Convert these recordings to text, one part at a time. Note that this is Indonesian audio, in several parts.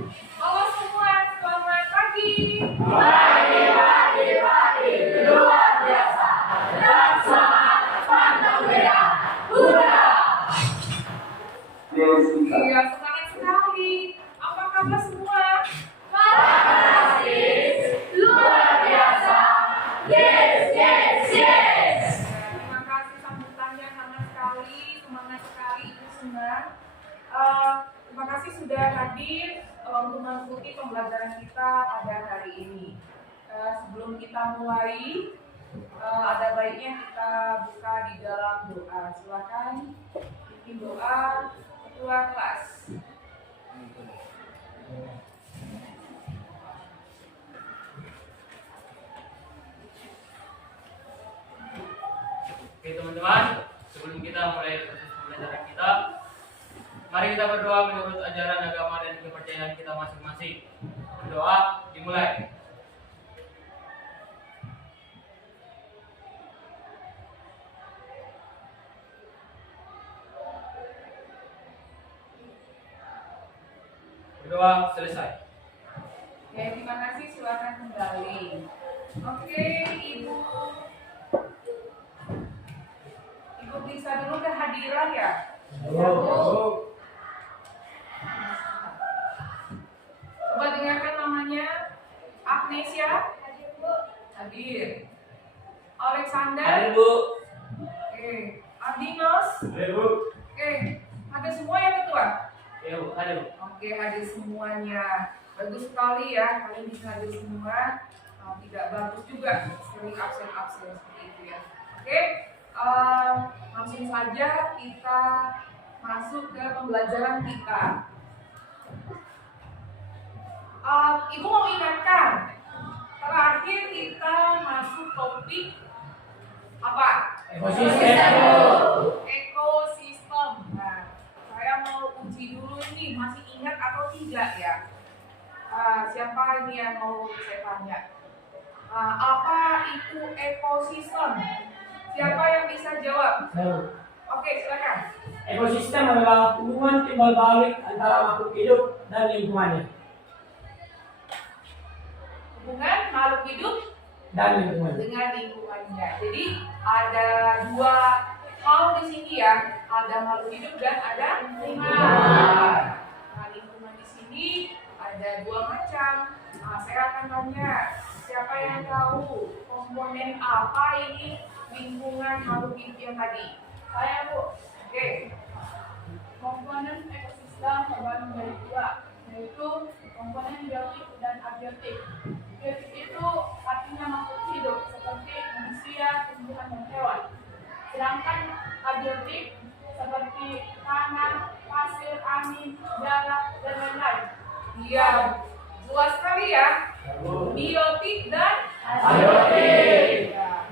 Halo semua, selamat pagi. Pagi, luar biasa. Dan semangat pantang beda. Hurra! Iya, semangat sekali. Apa kabar semua? Fantastis, luar biasa. Yes, yes, yes. Terima kasih sambutannya hangat sekali, semangat sekali Ibu semua. Terima kasih sudah hadir untuk mengikuti pembelajaran kita pada hari ini. Sebelum kita mulai, ada baiknya kita buka di dalam doa. Silakan bikin doa ketua kelas. Oke teman-teman, sebelum kita mulai proses pembelajaran kita, mari kita berdoa menurut ajaran agama dan kepercayaan kita masing-masing. Berdoa dimulai. Berdoa selesai. Oke, terima kasih. Silakan kembali. Oke, Ibu bisa dulu kehadiran ya? Ya, Bu. Coba dengarkan namanya. Agnesia. Hadir, Bu. Hadir. Alexander. Hadir Bu. Oke. Ardinos. Hadir Bu. Oke. Hadir semua ya ketua? Ya Bu, hadir Bu. Oke, hadir semuanya. Bagus sekali ya, kalian bisa hadir semua. Tidak bagus juga sering absen-absen seperti itu ya. Oke, langsung saja kita masuk ke pembelajaran kita. Ibu mau ingatkan, terakhir kita masuk topik apa? Ekosistem. Ekosistem. Nah, saya mau uji dulu ini, masih ingat atau tidak ya? Siapa ini yang mau saya tanya? Apa itu ekosistem? Siapa yang bisa jawab? Oke, silakan. Ekosistem adalah hubungan timbal balik antara makhluk hidup dan lingkungannya. Hubungan makhluk hidup Dan lingkungan. dengan lingkungannya. Jadi ada dua hal di sini ya. Ada makhluk hidup dan ada lingkungan. Nah, lingkungan di sini ada dua macam. Saya akan tanya, siapa yang tahu komponen apa ini lingkungan makhluk hidup yang tadi? Saya, Bu. Oke. Komponen ekosistem terbagi menjadi dua, yaitu komponen biotik dan abiotik. Biotik itu artinya makhluk hidup seperti manusia, tumbuhan, dan hewan. Sedangkan abiotik seperti tanah, pasir, angin, darat, dan lain-lain. Iya, luas sekali ya. Biotik dan Abiotik. Ya.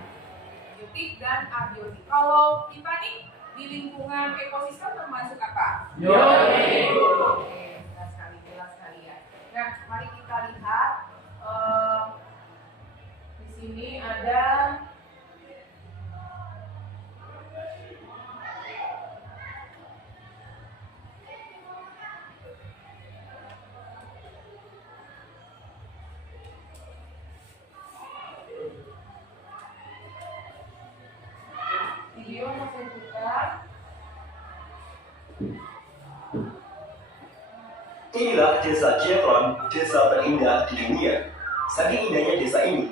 Biotik dan abiotik. Kalau kita nih di lingkungan ekosistem termasuk apa? Biotik. Oke, jelas sekali ya. Nah, mari kita lihat di sini ada video mau saya putar. Inilah desa Chevron, desa terindah di dunia. Saking indahnya desa ini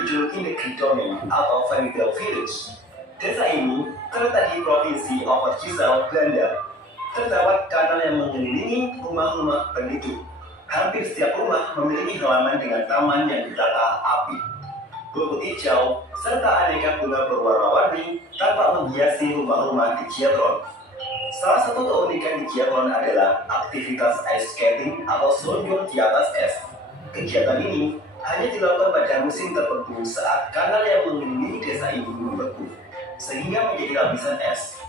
dijuluki negeri dongeng atau fairy tale village. Desa ini terletak di provinsi Overijssel, Belanda. Terdapat kanal yang mengelilingi rumah-rumah penduduk. Hampir setiap rumah memiliki halaman dengan taman yang ditata api. Rumput hijau, serta aneka bunga berwarna-warni tampak menghiasi rumah-rumah di Chevron. Salah satu keunikan di Chevron adalah aktivitas ice skating atau seluncur di atas es. Kegiatan ini hanya dilakukan pada musim tertentu saat kanal yang mengelilingi desa ini membeku, sehingga menjadi lapisan es.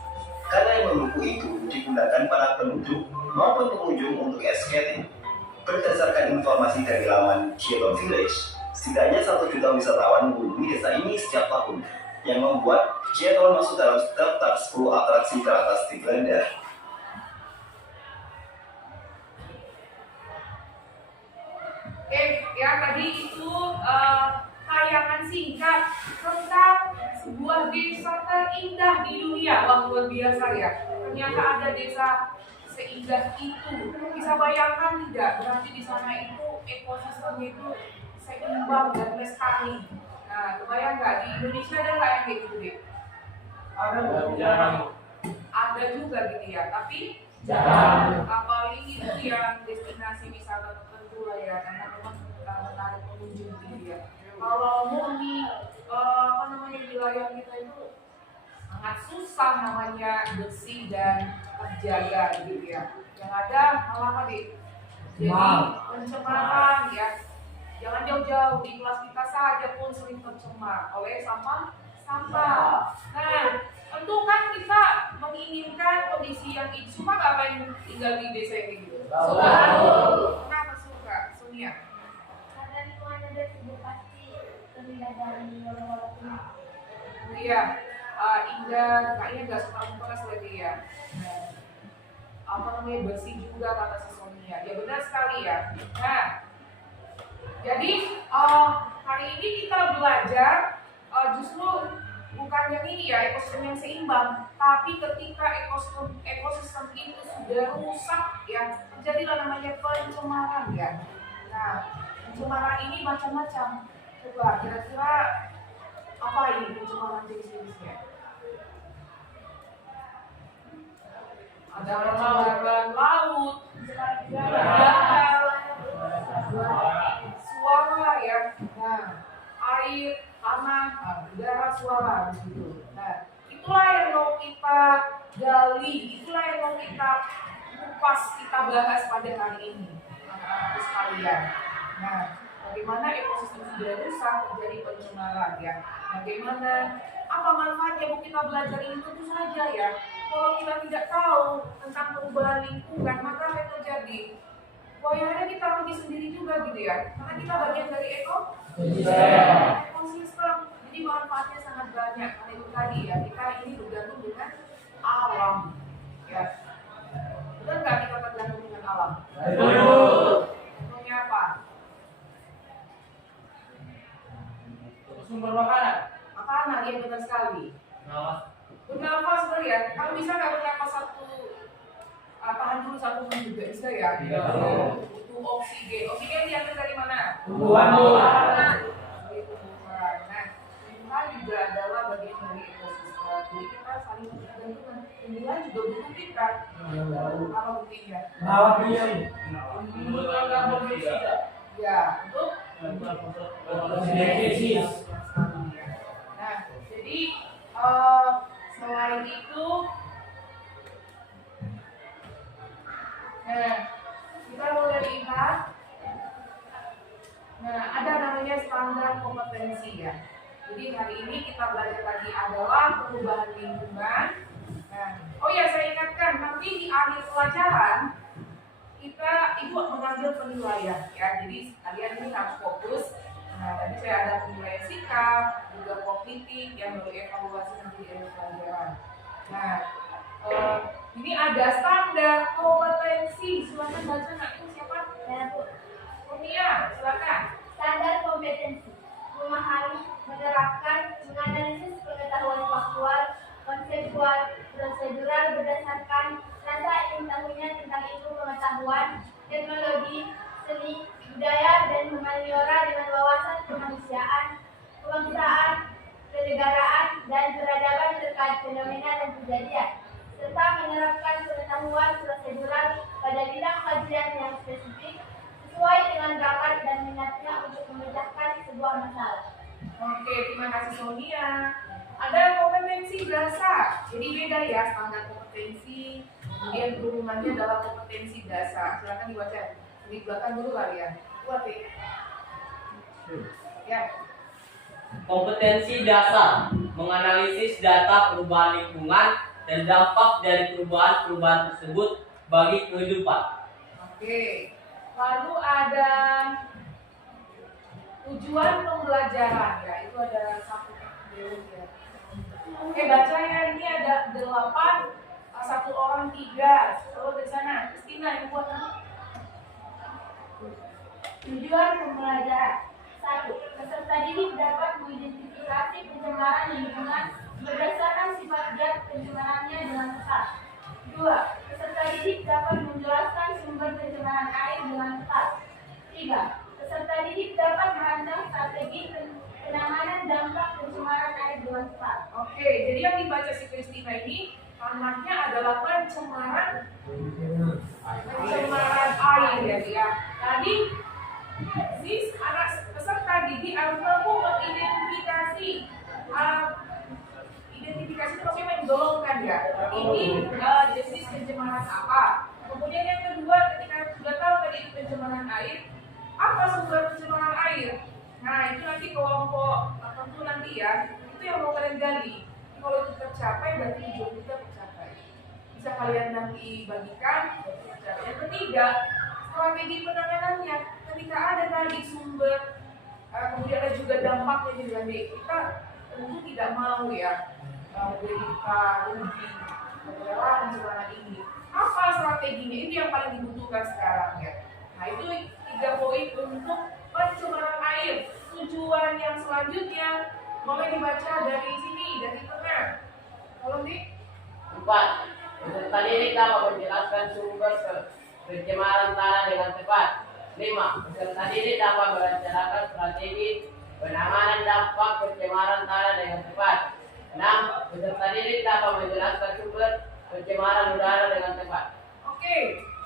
Kanal yang membeku itu digunakan para penduduk maupun pengunjung untuk ice skating. Berdasarkan informasi dari laman Chevron Village, setidaknya 1 juta wisatawan mengunjungi desa ini setiap tahun, yang membuat Chevron masuk dalam daftar 10 atraksi teratas di Belanda. terindah di dunia. Wah, luar biasa ya. Ternyata ada desa seindah itu. Bisa bayangkan tidak? Berarti di sana itu ekosistemnya itu seimbang dan lestari. Nah, kebayang nggak di Indonesia ada nggak yang kayak gitu deh? Jarang. Ada juga gitu ya, tapi Jarang. apalagi itu yang destinasi wisata tertentu lah ya, karena memang menarik pengunjung gitu ya. Kalau murni wilayah kita itu sangat susah namanya bersih dan terjaga gitu ya. Yang ada malah apa deh? Jadi pencemaran ya. Jangan jauh-jauh, di kelas kita saja pun sering tercemar oleh sampah. Nah, tentu kan kita menginginkan kondisi yang itu. Suka nggak pengen tinggal di desa yang gitu? Suka. Kenapa suka? Sonia? Karena lingkungannya udah sudah pasti terlihat dari orang-orang. Iya, indah, kayaknya nggak suka mukas lagi ya. Bersih juga kata si Sonia. Ya benar sekali ya. Nah, jadi hari ini kita belajar justru bukan yang ini ya, ekosistem yang seimbang, tapi ketika ekosistem itu sudah rusak ya, terjadilah namanya pencemaran ya. Nah, pencemaran ini macam-macam. Coba kira-kira apa ini pencemaran jenis-jenisnya? Ada pencemaran laut, suara ya, nah air, tanah, udara, suara gitu. Nah, itulah yang mau kita gali, itulah yang mau kita kupas, kita bahas pada hari ini, anak-anakku sekalian. Nah, bagaimana ekosistem sudah rusak terjadi pencemaran ya? Bagaimana apa manfaatnya bu kita belajar ini? Tentu saja ya. Kalau kita tidak tahu tentang perubahan lingkungan, maka apa yang terjadi? Wah, yang ada kita rugi sendiri juga gitu ya, karena kita bagian dari ekosistem. Jadi manfaatnya sangat banyak. Karena itu tadi ya, kita ini bergantung dengan alam. Ya, benar nggak kita tergantung dengan alam? Contohnya apa? Sumber makanan. Makanan, ya benar sekali. Bernafas benar ya. Kalau bisa nggak bernafas tahan dulu 1 menit juga bisa ya. Butuh oksigen. Oksigen diambil dari mana? Tumbuhan. Dari tumbuhan. Nah, tumbuhan juga adalah bagian dari ekosistem. Jadi kita saling bergantungan. Tumbuhan juga butuh kita. Apa buktinya? Merawat dia. Ya, untuk Fotosintesis. Nah, jadi selain itu, kita boleh lihat, ada namanya standar kompetensi ya. Jadi hari ini kita belajar lagi adalah perubahan lingkungan. Oh ya, saya ingatkan nanti di akhir pelajaran ibu mengambil penilaian ya. Jadi kalian ini harus fokus. Tadi saya ada penilaian sikap, juga kognitif yang baru evaluasi nanti di akhir pelajaran. Ini ada standar kompetensi. Silakan baca nak itu siapa? Ya, Bu. Sonia, silakan. Standar kompetensi: memahami, menerapkan, menganalisis pengetahuan faktual, konseptual, prosedural berdasarkan rasa ingin tahunya tentang ilmu pengetahuan, teknologi, seni, budaya, dan humaniora dengan wawasan kemanusiaan, kebangsaan, kenegaraan, dan peradaban terkait fenomena dan kejadian, serta menerapkan pengetahuan prosedural pada bidang kajian yang spesifik sesuai dengan bakat dan minatnya untuk memecahkan sebuah masalah. Oke, terima kasih Sonia. Ada kompetensi dasar. Jadi beda ya standar kompetensi. Kemudian turunannya adalah kompetensi dasar. Silakan dibaca. Di belakang dulu kali ya. Buat ya. Kompetensi dasar: menganalisis data perubahan lingkungan dan dampak dari perubahan tersebut bagi kehidupan. Oke. Lalu ada tujuan pembelajaran ya. Itu ada 1 ya. Oke, baca ya. Ini ada 8, 1 orang 3. Lalu dari sana, Kristina yang buat Tujuan pembelajaran: 1. Peserta didik dapat mengidentifikasi pencemaran lingkungan berdasarkan sifat zat pencemarannya dengan tepat. 2. Peserta didik dapat menjelaskan sumber pencemaran air dengan tepat. 3. Peserta didik dapat merancang strategi penanganan dampak pencemaran air dengan tepat. Oke, jadi yang dibaca si Kristina ini tanahnya adalah pencemaran air ya dia. Tadi si anak peserta didik harus mampu mengidentifikasi identifikasi itu maksudnya menggolongkan ya. Ini jenis pencemaran apa. Kemudian yang kedua, ketika sudah tahu tadi itu pencemaran air, apa sumber pencemaran air? Nah itu nanti kelompok tertentu nanti ya, itu yang mau kalian gali. Kalau itu tercapai berarti tujuan kita tercapai. Bisa kalian nanti bagikan, berarti tercapai. Yang ketiga, strategi penanganannya. Ketika ada tadi sumber, kemudian ada juga dampaknya di dalam diri kita, tentu tidak mau ya berita rugi adalah pencemaran ini. Apa strateginya? Itu yang paling dibutuhkan sekarang ya. Nah itu 3 poin untuk pencemaran air. Tujuan yang selanjutnya boleh dibaca dari sini, dari tengah. Kalau nih 4. Peserta didik dapat menjelaskan sumber pencemaran tanah dengan tepat. 5. Peserta didik dapat merencanakan strategi penanganan dampak pencemaran tanah dengan tepat. 6. Peserta didik dapat menjelaskan sumber pencemaran udara dengan tepat. oke,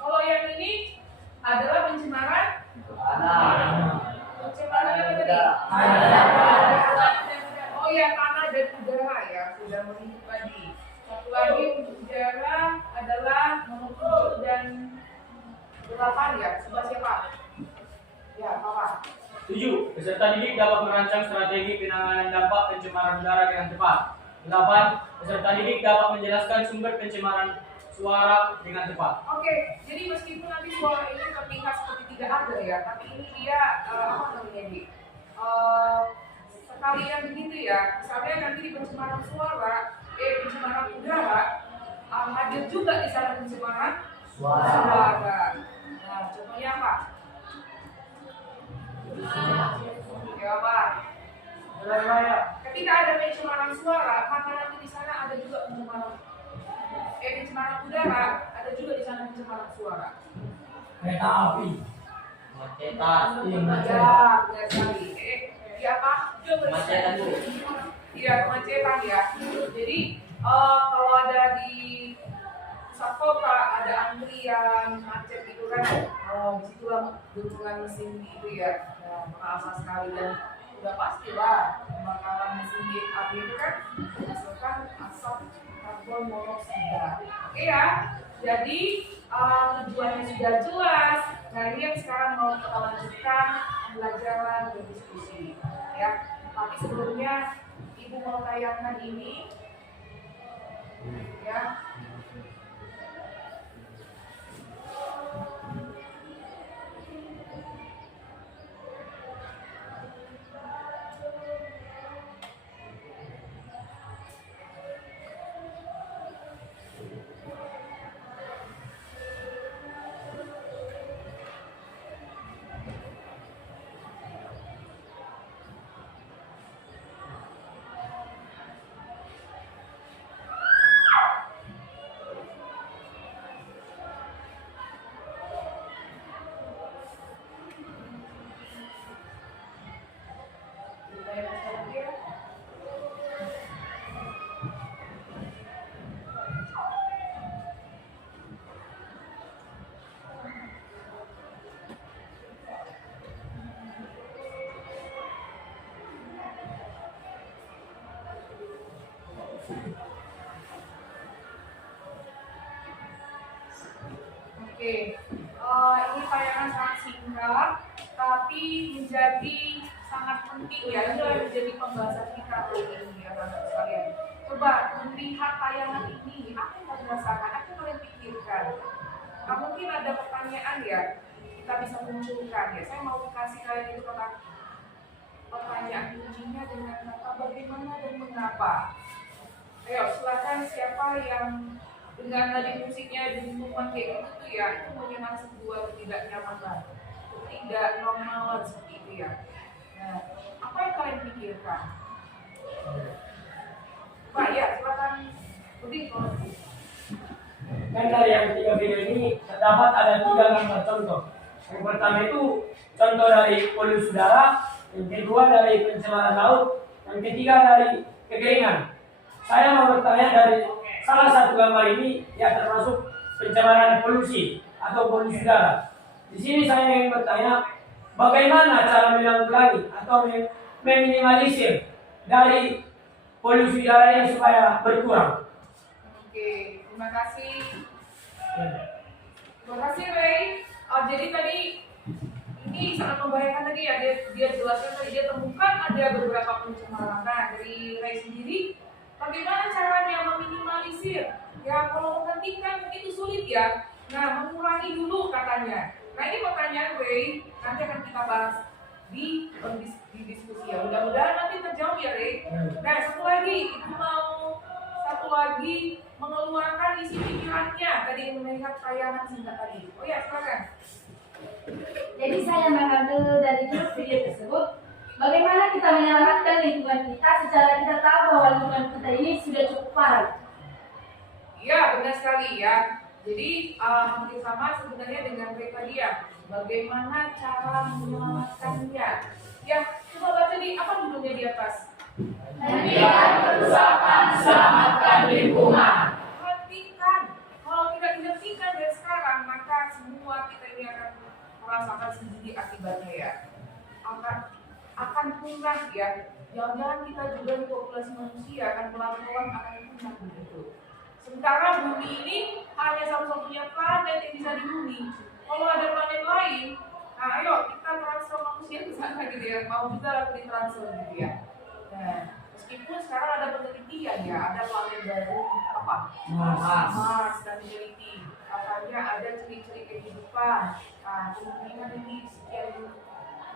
kalau yang ini adalah pencemaran pencemaran apa tadi? Oh ya, tanah dan udara ya, sudah menunjuk tadi. Satu lagi untuk udara adalah nomor 7 dan 8 ya. Sebelah siapa? Ya, kawan. 7. Peserta didik dapat merancang strategi penanganan dampak pencemaran udara dengan tepat. 8. Peserta didik dapat menjelaskan sumber pencemaran suara dengan tepat. Oke, jadi meskipun nanti suara ini terlihat seperti tidak ada ya, tapi ini dia apa namanya di sekalian begitu ya. Misalnya nanti di pencemaran suara, pencemaran udara, hadir juga di sana pencemaran suara. Nah, contohnya apa? Ya apa? Ketika ada pencemaran suara, maka nanti di sana ada juga pencemaran udara, ada juga di sana pencemaran suara. Kereta api. Kemacetan. Ya, benar sekali. Ya apa? Kemacetan Bu. Iya, kemacetan ya. Jadi kalau ada di pusat kota ada antrian macet gitu kan, disitulah benturan mesin itu ya. Terasa sekali dan udah pastilah pembakaran mesin di api itu kan menghasilkan asap karbon monoksida. Oke ya, jadi tujuannya sudah jelas. Nah ini yang sekarang mau kita lanjutkan pembelajaran dan diskusi ya. Tapi sebelumnya ibu mau tayangkan ini ya. Oke, ini tayangan sangat singkat, tapi menjadi sangat penting ya. Ini adalah menjadi pembahasan kita kali ini ya, teman-teman sekalian. Coba melihat tayangan ini, apa yang kalian rasakan, apa yang kalian pikirkan? Nah, mungkin ada pertanyaan ya, kita bisa munculkan ya. Saya mau kasih kalian itu kata pertanyaan kuncinya dengan kata bagaimana dan mengapa. Ayo, silakan siapa yang dengan tadi musiknya dentuman kayak gitu tuh ya, itu menyerang sebuah ketidaknyamanan, tidak normalan seperti itu ya. Nah, apa yang kalian pikirkan? Pak, ya silakan. Budi. Dan dari yang 3 video ini terdapat ada 3 gambar contoh. Yang pertama itu contoh dari polusi udara, yang kedua dari pencemaran laut, yang ketiga dari kekeringan. Saya mau bertanya dari salah satu gambar ini yang termasuk pencemaran polusi atau polusi udara. Di sini saya ingin bertanya, bagaimana cara menanggulangi atau meminimalisir dari polusi udara ini supaya berkurang? Oke, terima kasih. Terima kasih, Ray. Jadi tadi ini sangat membahayakan tadi ya, dia jelaskan tadi dia temukan ada beberapa pencemaran. Nah, dari Ray sendiri, bagaimana caranya meminimalisir? Ya, kalau menghentikan itu sulit ya. Nah, mengurangi dulu katanya. Nah, ini pertanyaan Ray, nanti akan kita bahas di diskusi ya. Mudah-mudahan nanti terjawab ya, Ray. Nah, satu lagi mengeluarkan isi pikirannya tadi melihat tayangan singkat tadi. Oh ya, silakan. Jadi saya mengambil dari video tersebut, bagaimana kita menyelamatkan lingkungan kita secara kita tahu bahwa lingkungan kita ini sudah cukup parah. Iya, benar sekali ya. Jadi hampir sama sebenarnya dengan mereka dia. Bagaimana cara menyelamatkannya? Ya, coba baca di apa judulnya di atas. Hentikan kerusakan, selamatkan lingkungan. Hentikan. Kalau tidak dihentikan dari sekarang, maka semua kita ini akan merasakan sendiri akibatnya ya. Akan punah ya. Jangan-jangan kita juga di populasi manusia akan pelan-pelan akan punah begitu. Sementara bumi ini hanya satu-satunya planet yang bisa dihuni. Kalau ada planet lain, nah ayo kita transfer manusia ke sana gitu ya. Mau juga aku ditransfer gitu ya. Nah, meskipun sekarang ada penelitian ya, ada planet baru apa? Mars dan meneliti katanya ada ciri-ciri kehidupan. Nah, kemungkinan ini sekian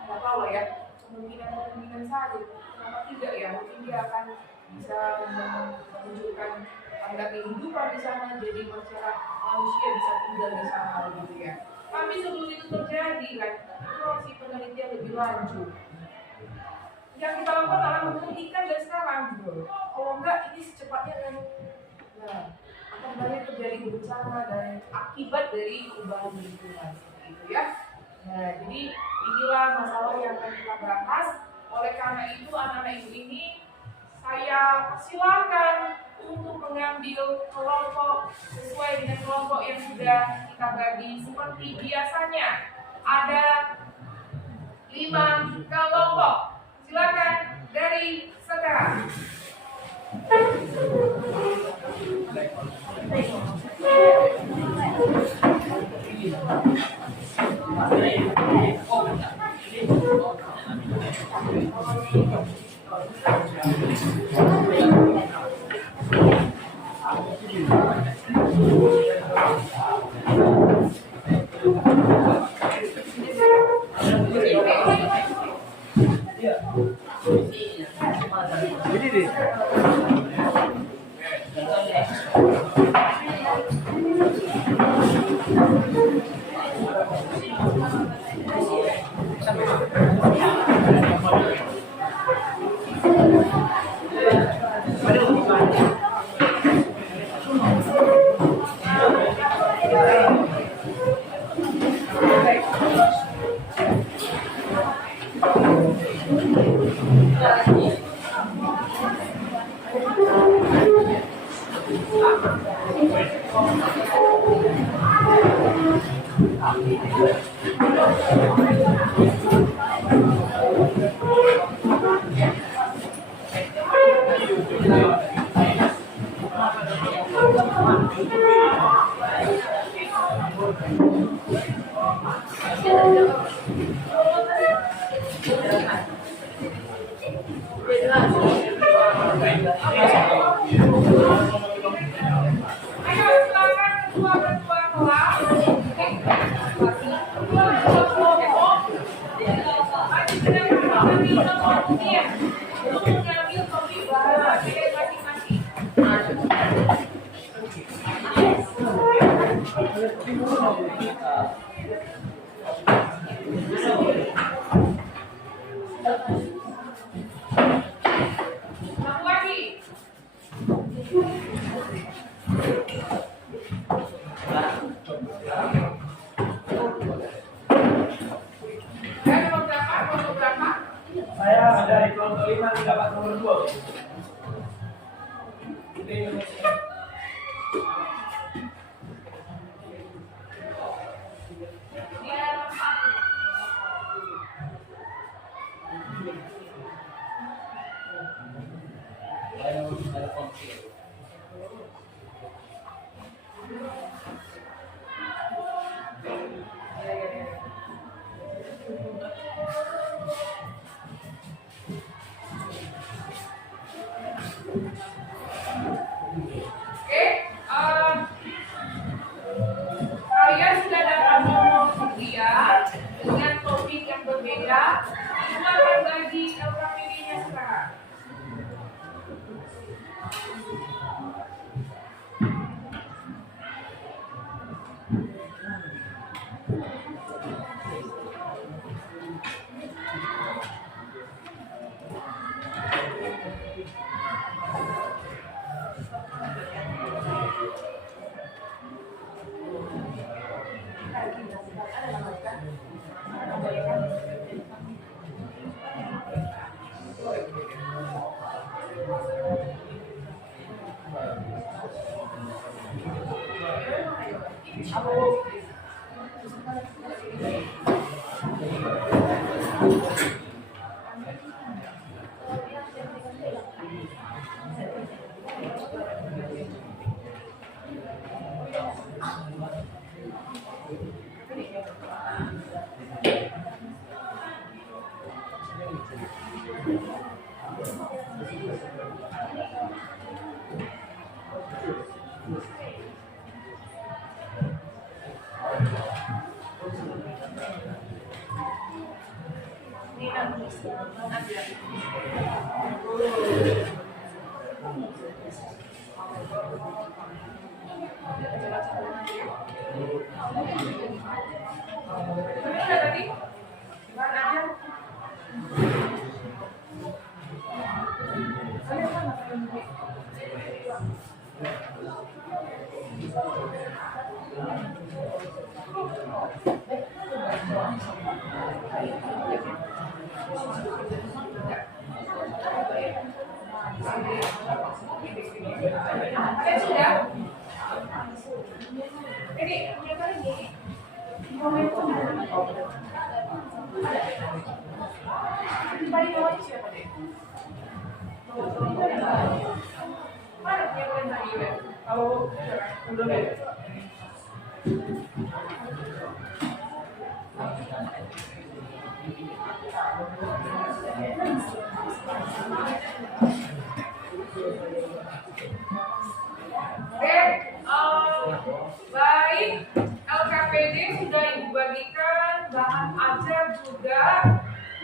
nggak tahu lah ya, kemungkinan saja. Kenapa tidak ya? Mungkin dia akan bisa menunjukkan tanda kehidupan di sana, jadi manusia bisa tinggal di sana gitu ya. Tapi sebelum itu terjadi kan, itu harus penelitian lebih lanjut. Yang kita lakukan adalah menghentikan dari sekarang gitu. Kalau enggak ini secepatnya kan akan banyak terjadi bencana dan akibat dari perubahan lingkungan seperti itu ya. Nah, jadi inilah masalah yang akan kita bahas. Oleh karena itu anak-anak ibu ini saya silakan untuk mengambil kelompok sesuai dengan kelompok yang sudah kita bagi seperti biasanya. Ada 5 kelompok. Silakan dari sekarang. Ayo silakan ketua-ketua kelas. Satu lagi. Dan nomor berapa? Nomor berapa? Saya dari kelompok 5 mendapat nomor 2. Itu Indonesia. Dia empat. Oke, kalian sudah dapat nomor sekian dengan topik yang berbeda. Silakan bagi LKPD-nya sekarang. Udah tadi? Gimana aja? Ada sudah? Jadi, Kalau udah beda. Baik, LKPD sudah ibu bagikan bahan ajar juga,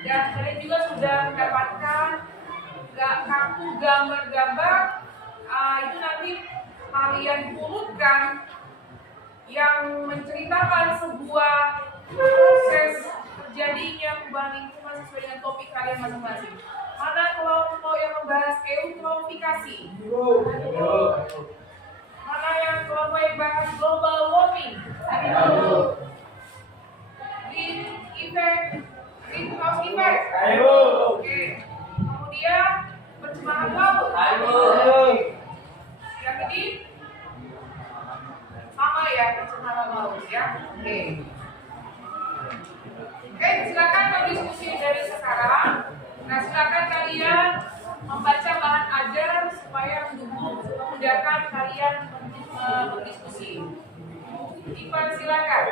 dan kalian juga sudah mendapatkan kartu gambar-gambar. Itu nanti kalian urutkan yang menceritakan sebuah proses terjadinya perubahan lingkungan sesuai dengan topik kalian masing-masing. Mana kelompok yang membahas eutrofifikasi? Mana yang kelompok yang bahas global warming? Greenhouse effect. Oke. Kemudian pencemaran laut. Yang ini sama ya, pencemaran laut ya. Oke. Oke, silakan berdiskusi dari sekarang. Nah, silakan kalian membaca bahan ajar supaya memudahkan kalian berdiskusi. Ivan, silakan.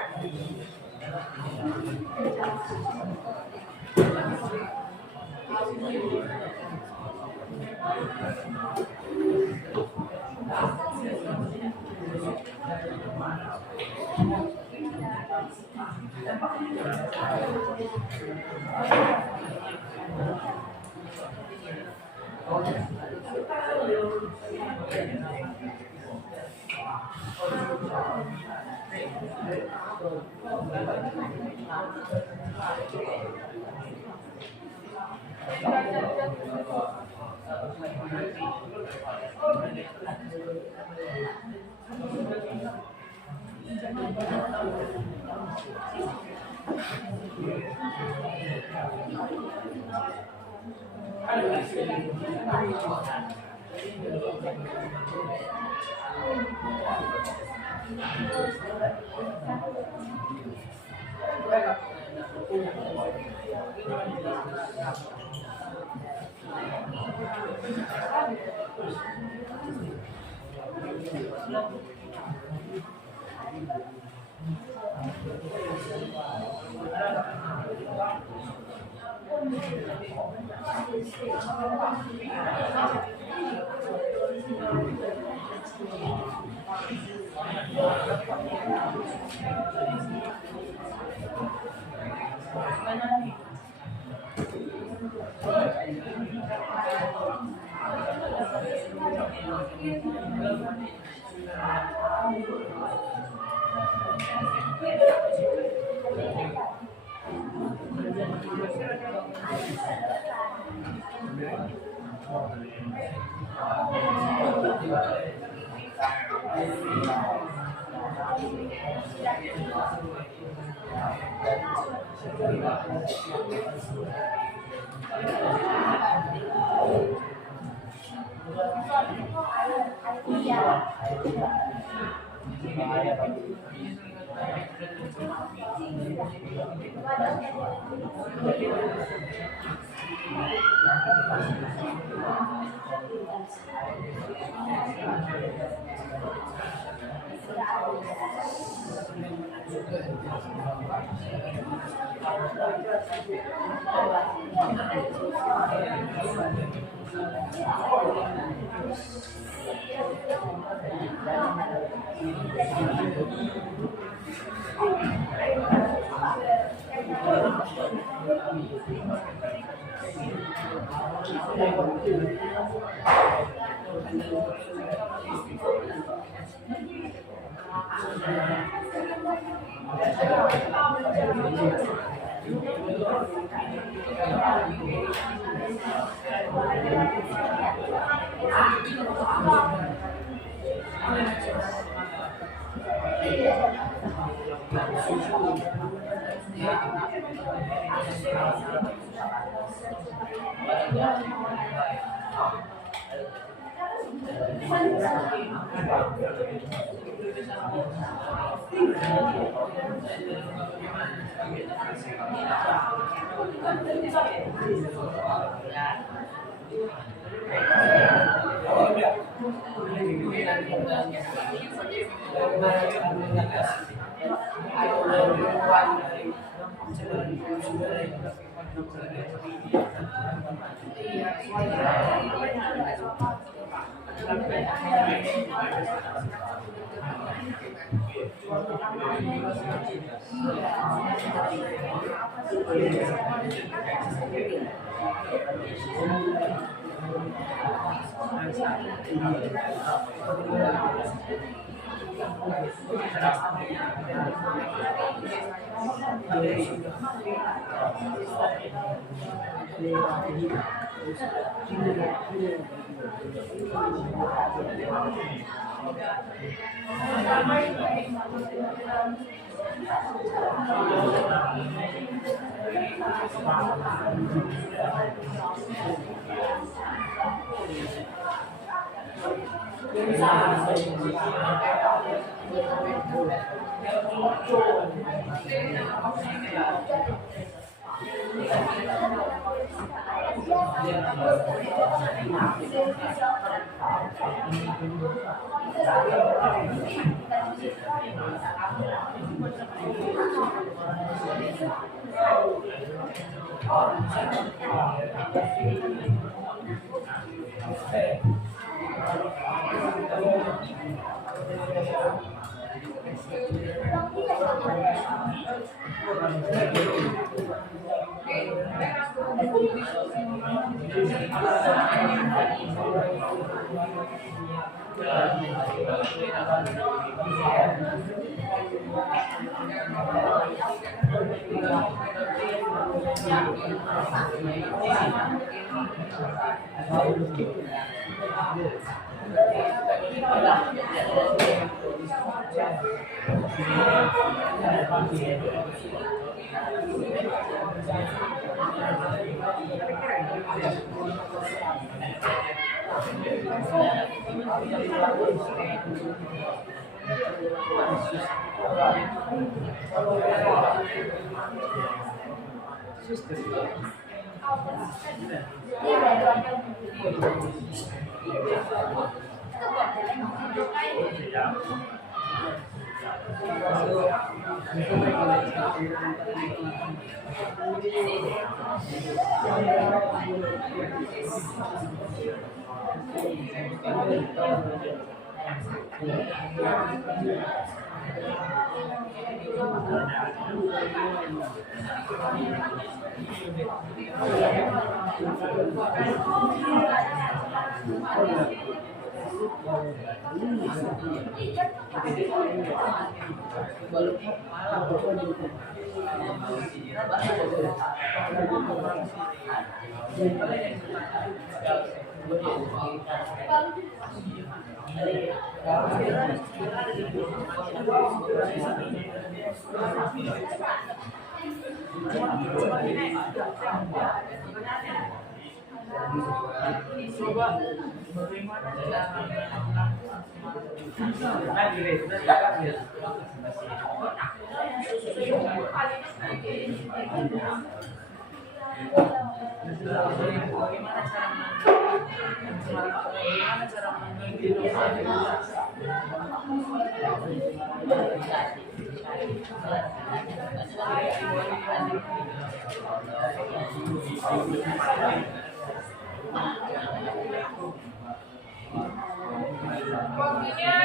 Waktunya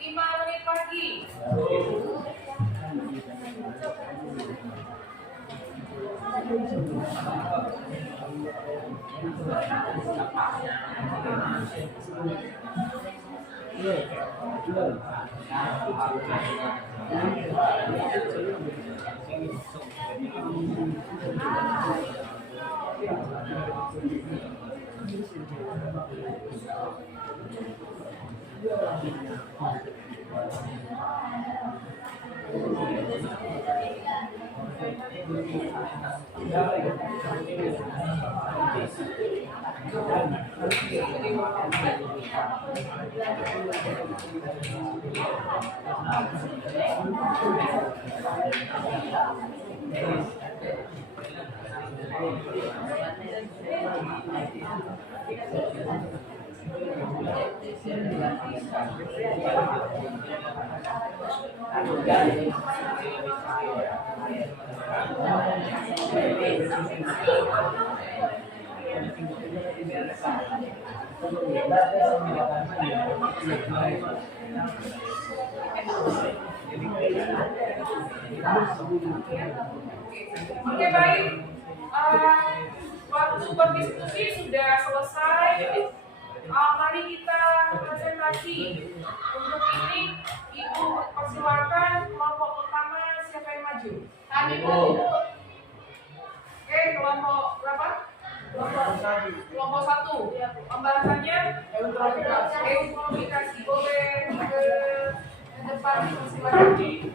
5 menit lagi. Oke, baik. Waktu berdiskusi sudah selesai. Mari kita konsentrasi. Untuk ini, Ibu persilakan kelompok pertama siapa yang maju? Kami Oke, kelompok berapa? Kelompok 1. Pembahasannya komunikasi. Boleh ke depan silakan.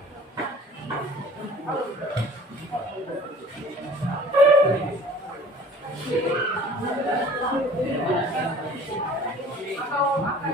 Atau akan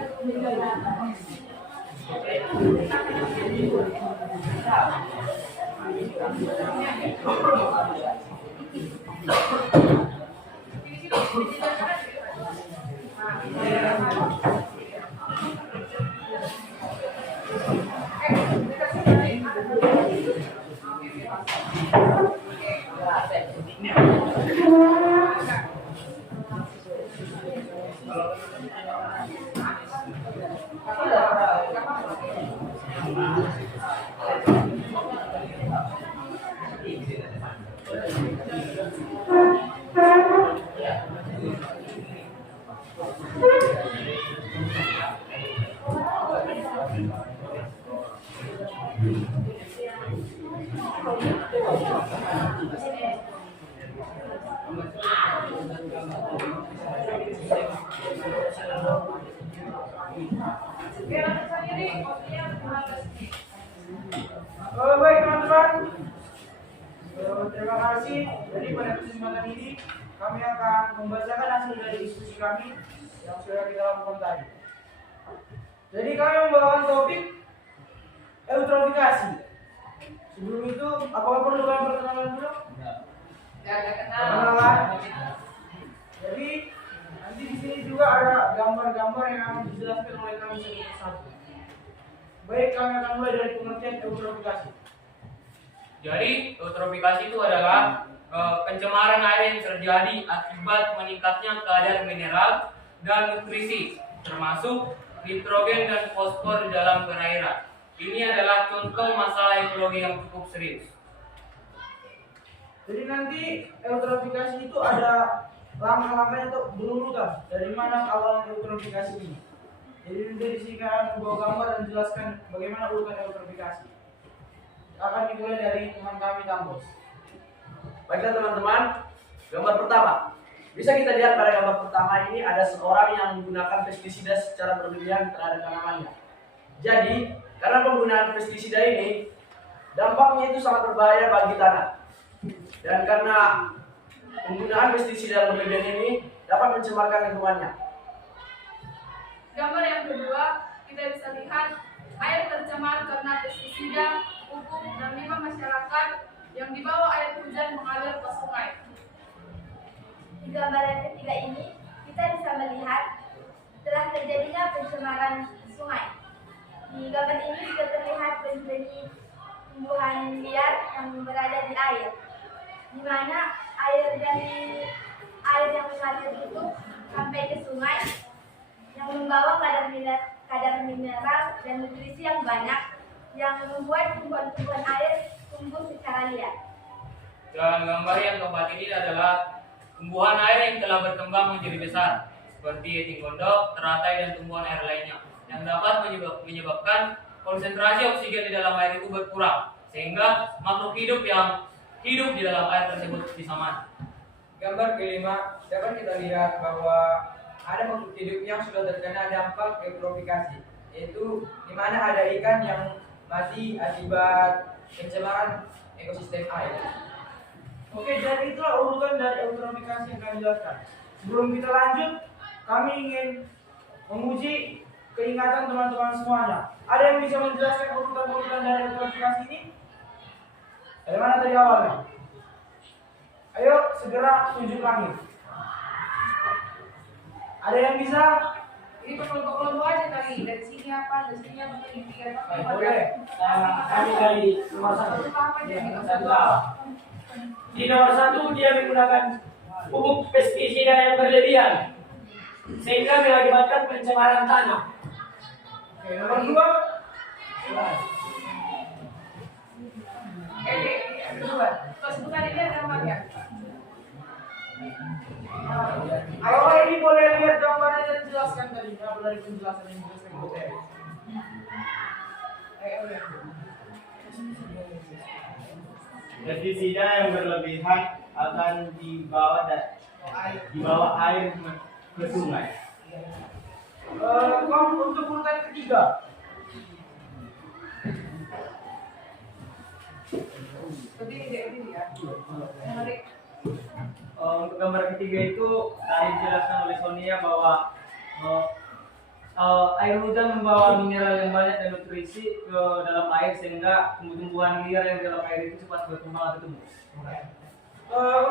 Oke, langsung saja nih, waktunya 15 menit. teman-teman, terima kasih. Jadi pada kesempatan ini kami akan membacakan hasil dari diskusi kami yang sudah kita lakukan tadi. Jadi kami membawakan topik eutrofikasi. Sebelum itu, apakah perlu kami perkenalan dulu? Perkenalan. Jadi nanti di sini juga ada gambar-gambar yang akan dijelaskan oleh kami satu persatu. Baik, kami akan mulai dari pengertian eutrofikasi. Jadi, eutrofikasi itu adalah pencemaran air yang terjadi akibat meningkatnya kadar mineral dan nutrisi, termasuk nitrogen dan fosfor dalam perairan. Ini adalah contoh masalah ekologi yang cukup serius. Jadi nanti eutrofikasi itu ada langkah-langkahnya untuk berurutan dari mana awal eutrofikasi ini. Jadi nanti di sini akan membawa gambar dan jelaskan bagaimana urutan eutrofikasi. Akan dimulai dari teman kami Tambos. Baiklah teman-teman, gambar pertama. Bisa kita lihat pada gambar pertama ini ada seorang yang menggunakan pestisida secara berlebihan terhadap tanamannya. Jadi, karena penggunaan pestisida ini, dampaknya itu sangat berbahaya bagi tanah. Dan karena penggunaan pestisida yang berlebihan ini dapat mencemarkan lingkungannya. Gambar yang kedua, kita bisa lihat air tercemar karena pestisida, pupuk, dan limbah masyarakat yang dibawa air hujan mengalir ke sungai. Di gambar yang ketiga ini, kita bisa melihat telah terjadinya pencemaran sungai. Di gambar ini juga terlihat benih-benih tumbuhan liar yang berada di air, di mana air yang mengalir itu sampai ke sungai yang membawa kadar mineral dan nutrisi yang banyak yang membuat tumbuhan-tumbuhan air tumbuh secara liar. Dan gambar yang keempat ini adalah tumbuhan air yang telah berkembang menjadi besar, seperti eting gondok, teratai, dan tumbuhan air lainnya, yang dapat menyebabkan konsentrasi oksigen di dalam air itu berkurang, sehingga makhluk hidup yang hidup di dalam air tersebut bisa mati. Gambar kelima, dapat kita lihat bahwa ada makhluk hidup yang sudah terkena dampak eutrofikasi, yaitu di mana ada ikan yang mati akibat pencemaran ekosistem air. Oke, jadi itulah urutan dari eutrofikasi yang kami jelaskan. Sebelum kita lanjut, kami ingin menguji keingatan teman-teman semuanya. Ada yang bisa menjelaskan urutan-urutan dari eutrofikasi ini? Dari mana tadi awalnya? Ayo segera tunjuk langit. Ada yang bisa? Ini kelompok-kelompok aja kali. Dari sini apa, dari sini apa, dari tiga apa? Boleh. Kami dari nomor satu. Apa aja nih? Satu A. Di nomor satu dia menggunakan pupuk pestisida yang berlebihan sehingga mengakibatkan pencemaran tanah. Oke, nomor dua. Kedua. Terus bukan ini ada gambarnya. Kalau ini boleh lihat gambarnya dan jelaskan tadi. Apa dari penjelasan yang jelaskan materi. Pestisida yang berlebihan akan dibawa air ke sungai. Untuk urutan ketiga. Seperti ini ya. Menarik. Untuk gambar ketiga itu tadi dijelaskan oleh Sonia bahwa air hujan membawa mineral yang banyak dan nutrisi ke dalam air sehingga tumbuh-tumbuhan liar yang di dalam air itu cepat berkembang atau tumbuh.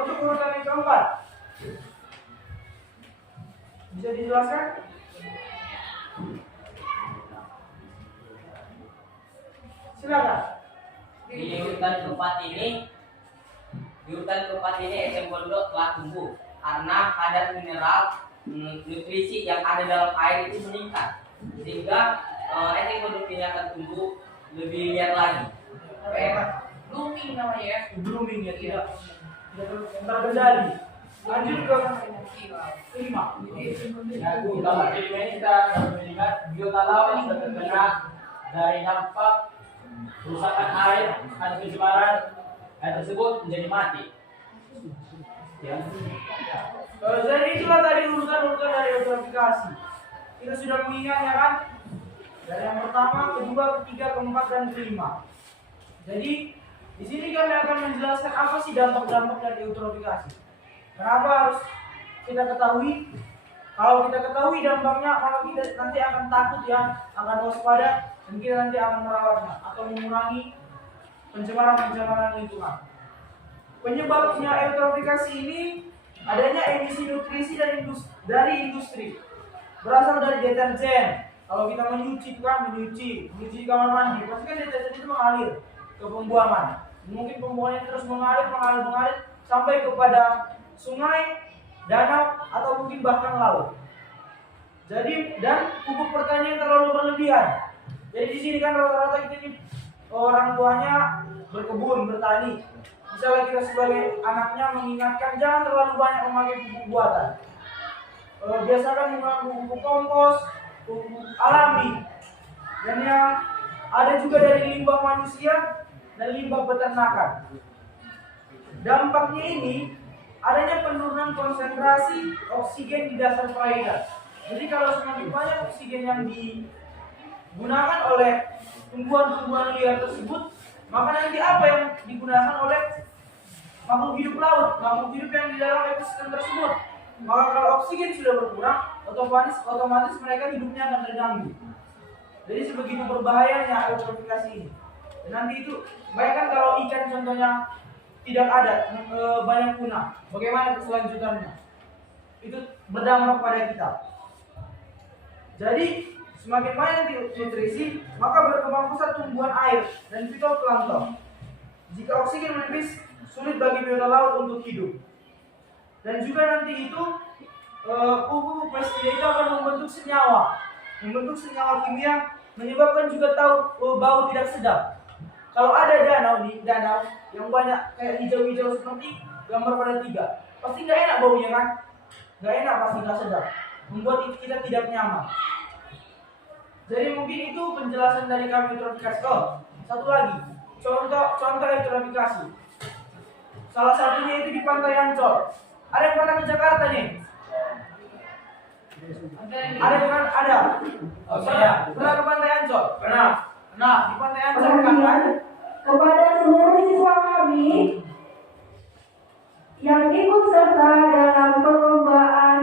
Untuk urutan yang keempat, bisa dijelaskan? Silakan. Di urutan keempat ini eceng gondok telah tumbuh karena kadar mineral nutrisi yang ada dalam air itu meningkat sehingga eceng gondok ini akan tumbuh lebih liar lagi. Blooming namanya ya. Blooming ya, tidak terkendali. Lanjut ke kelima. Gambar kelima ini kita dapat melihat biota laut yang sudah terkena dari dampak kerusakan air atau pencemaran air tersebut menjadi mati. Ya. Jadi itulah tadi urutan-urutan dari eutrofikasi. Kita sudah mengingatnya kan? Dari yang pertama, kedua, ketiga, keempat, dan kelima. Jadi Di sini kami akan menjelaskan apa sih dampak-dampak dari eutrofikasi. Kenapa harus kita ketahui? Kalau kita ketahui dampaknya, maka kita nanti akan takut ya, akan waspada, dan kita nanti akan merawatnya atau mengurangi pencemaran lingkungan. Penyebabnya eutrofikasi ini adanya emisi nutrisi dari industri. Berasal dari deterjen. Kalau kita menyuci kamar mandi, pasti kan deterjen itu mengalir ke pembuangan. Mungkin pembuangannya terus mengalir sampai kepada sungai, danau, atau mungkin bahkan laut. Jadi dan pupuk pertanian terlalu berlebihan. Jadi di sini kan rata-rata kita ini orang tuanya berkebun, bertani. Misalnya kita sebagai anaknya mengingatkan jangan terlalu banyak memakai pupuk buatan. Biasakan menggunakan pupuk kompos, pupuk alami. Dan yang ada juga dari limbah manusia dan limbah peternakan. Dampaknya ini adanya penurunan konsentrasi oksigen di dasar perairan. Jadi kalau semakin banyak oksigen yang digunakan oleh tumbuhan-tumbuhan liar tersebut, maka nanti apa yang digunakan oleh makhluk hidup laut, makhluk hidup yang di dalam ekosistem tersebut. Maka kalau oksigen sudah berkurang, otomatis mereka hidupnya akan terganggu. Jadi sebegitu berbahayanya eutrofikasi ini. Dan nanti itu, bayangkan kalau ikan contohnya tidak ada, banyak punah. Bagaimana keselanjutannya? Itu berdampak pada kita. Jadi semakin banyak nutrisi, maka berkembang pesat tumbuhan air dan fitoplankton. Jika oksigen menipis, sulit bagi biota laut untuk hidup. Dan juga nanti itu pupuk pestisida itu akan membentuk senyawa kimia, menyebabkan juga bau tidak sedap. Kalau ada danau yang banyak kayak hijau-hijau seperti gambar pada 3, pasti nggak enak baunya kan? Nggak enak, pasti nggak sedap, membuat kita tidak nyaman. Jadi mungkin itu penjelasan dari kami eutrofikasi. Satu lagi, contoh eutrofikasi. Salah satunya itu di Pantai Ancol. Ada yang pernah ke Jakarta nih? Ada yang kan? Ada. Pernah ke Pantai Ancol? Pernah. Nah, di Pantai Ancol kan? Kepada seluruh siswa kami yang ikut serta dalam perlombaan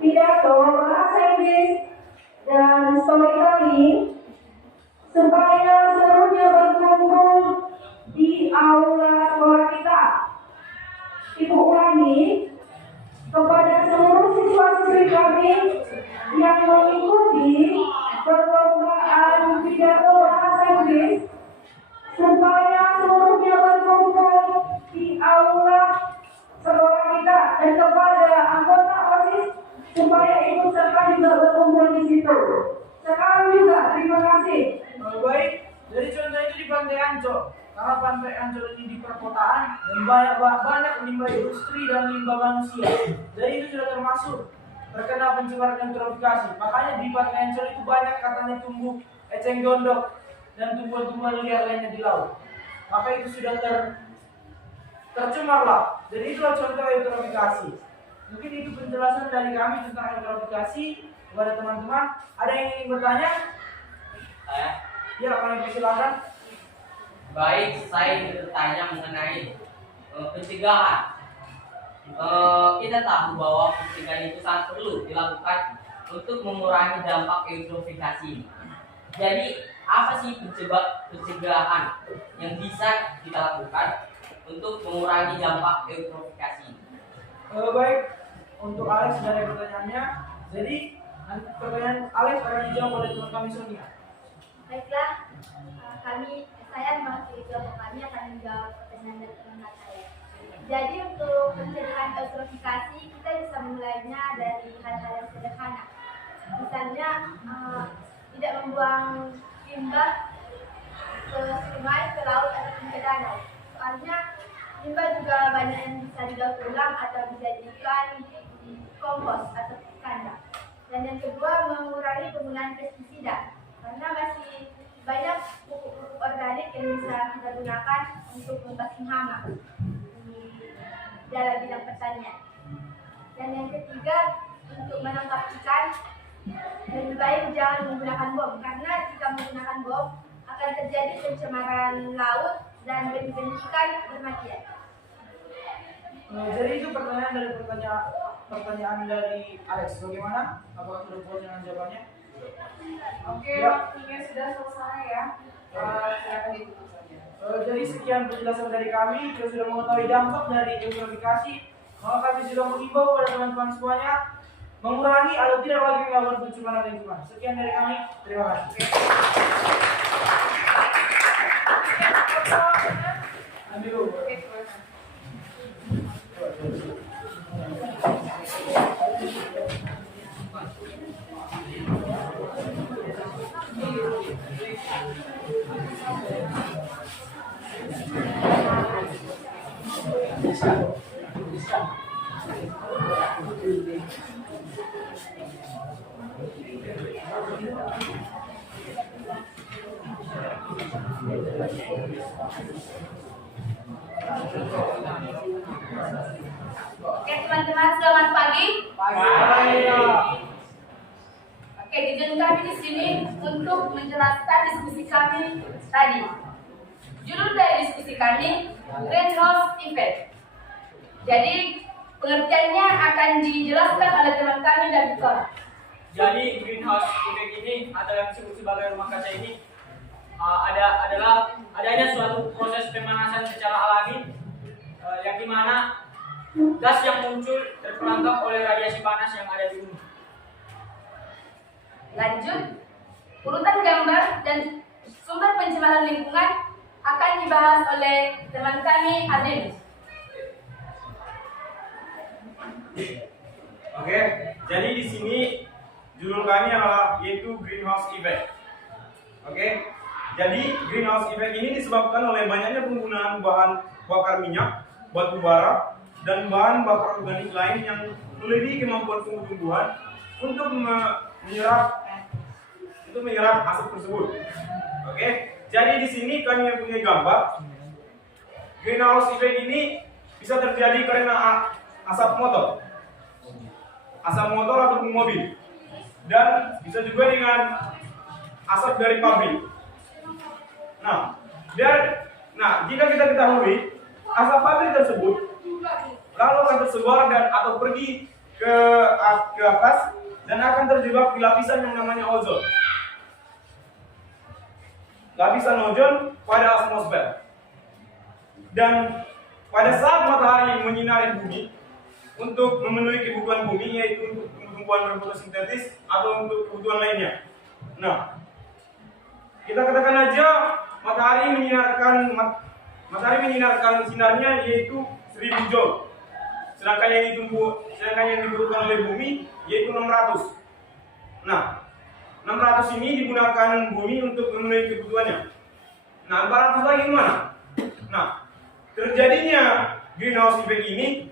pidato bahasa Inggris dan storytelling, supaya seluruhnya berkumpul di aula sekolah kita. Ibu ulangi, kepada seluruh siswa-siswi kami yang mengikuti perlombaan pidato bahasa Inggris, supaya seluruhnya berkumpul di aula sekolah kita, dan kepada anggota OSIS supaya ikut serta juga berkumpul di situ. Sekarang juga terima kasih. Baik, jadi contoh itu di Pantai Ancol. Karena Pantai Ancol ini di perkotaan dan banyak limbah industri dan limbah manusia. Jadi itu sudah termasuk terkena pencemaran eutrofikasi. Makanya di Pantai Ancol itu banyak katanya tumbuh eceng gondok dan tumbuhan-tumbuhan liar lainnya di laut. Maka itu sudah tercemar lah. Jadi itulah contoh eutrofikasi. Mungkin itu penjelasan dari kami tentang eutrofikasi. Kepada teman-teman, ada yang ingin bertanya? Ya, kami persilakan. Baik, saya ingin bertanya mengenai pencegahan. Kita tahu bahwa pencegahan itu sangat perlu dilakukan untuk mengurangi dampak eutrofikasi. Jadi, apa sih pencegahan yang bisa kita lakukan untuk mengurangi dampak eutrofikasi? Baik, untuk Alex dari pertanyaannya. Jadi, pertanyaan Alex akan dijawab oleh teman kami Sonia. Baiklah, saya mewakili kelompok kami akan menjawab pertanyaan dari teman saya. Jadi untuk pencegahan eutrofikasi kita bisa memulainya dari hal-hal yang sederhana. Misalnya tidak membuang limbah ke sungai, ke laut ataupun ke danau. Soalnya limbah juga banyak yang bisa didaur ulang atau dijadikan kompos atau kandang. Dan yang kedua, mengurangi penggunaan pestisida karena masih banyak pupuk-pupuk organik yang bisa kita gunakan untuk membasmi hama di dalam bidang pertanian. Dan yang ketiga, untuk menangkap ikan lebih baik jangan menggunakan bom, karena jika menggunakan bom akan terjadi pencemaran laut dan benih-benih bermatian. Jadi itu pertanyaan dari Alex. Bagaimana? Apakah sudah puas dengan jawabannya? Oke, Ya. waktunya sudah selesai ya. Silakan ditutup saja. Jadi sekian penjelasan dari kami. Kita sudah mengetahui dampak dari eutrofikasi. Maka kami sudah mengimbau kepada teman-teman semuanya mengurangi atau tidak lagi melakukan pencemaran lingkungan. Sekian dari kami. Terima kasih. Ambil dulu. Oke, silakan. Oke teman-teman, selamat pagi. Oke, tujuan kami di sini untuk menjelaskan diskusi kami tadi. Judul dari diskusi kami, Greenhouse Effect. Jadi, pengertiannya akan dijelaskan oleh teman kami dan Victor. Jadi greenhouse effect ini atau yang disebut sebagai rumah kaca ini adalah adanya suatu proses pemanasan secara alami yang dimana gas yang muncul terperangkap oleh radiasi panas yang ada di bumi. Lanjut, urutan gambar dan sumber pencemaran lingkungan akan dibahas oleh teman kami Adin. Oke, jadi di sini judul kami adalah yaitu greenhouse effect. Oke, jadi greenhouse effect ini disebabkan oleh banyaknya penggunaan bahan bakar minyak, batu bara, dan bahan bakar organik lain yang melebihi kemampuan tumbuh-tumbuhan untuk menyerap asap tersebut. Oke, jadi di sini kami mempunyai gambar. Greenhouse effect ini bisa terjadi karena asap motor ataupun mobil, dan bisa juga dengan asap dari pabrik. Nah, jika kita ketahui asap pabrik tersebut lalu akan tersebar dan atau pergi ke atas dan akan terjebak di lapisan yang namanya ozon. Lapisan ozon pada atmosfer. Dan pada saat matahari menyinari bumi untuk memenuhi kebutuhan bumi, yaitu untuk tumbuh-tumbuhan berfotosintesis atau untuk kebutuhan lainnya. Nah, kita katakan aja matahari menyinarkan sinarnya yaitu 1000 joule. Sedangkan yang dibutuhkan oleh bumi yaitu 600. Nah, 600 ini digunakan bumi untuk memenuhi kebutuhannya. Nah, 400 lagi gimana? Nah, terjadinya greenhouse effect ini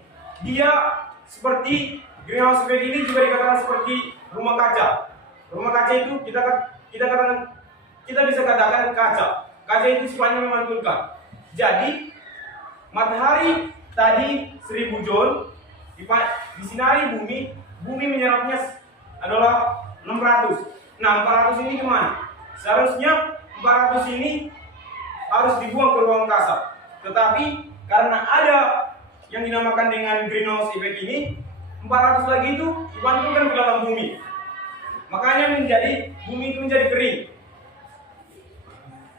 greenhouse effect ini juga dikatakan seperti rumah kaca. Rumah kaca itu kita bisa katakan kaca. Kaca itu sifatnya memantulkan. Jadi matahari tadi 1000 joule disinari bumi menyerapnya adalah 600. Nah, 400 ini gimana? Seharusnya 400 ini harus dibuang ke ruang angkasa. Tetapi karena ada yang dinamakan dengan greenhouse effect ini, 400 lagi itu dipantulkan ke dalam bumi. Makanya bumi itu menjadi kering.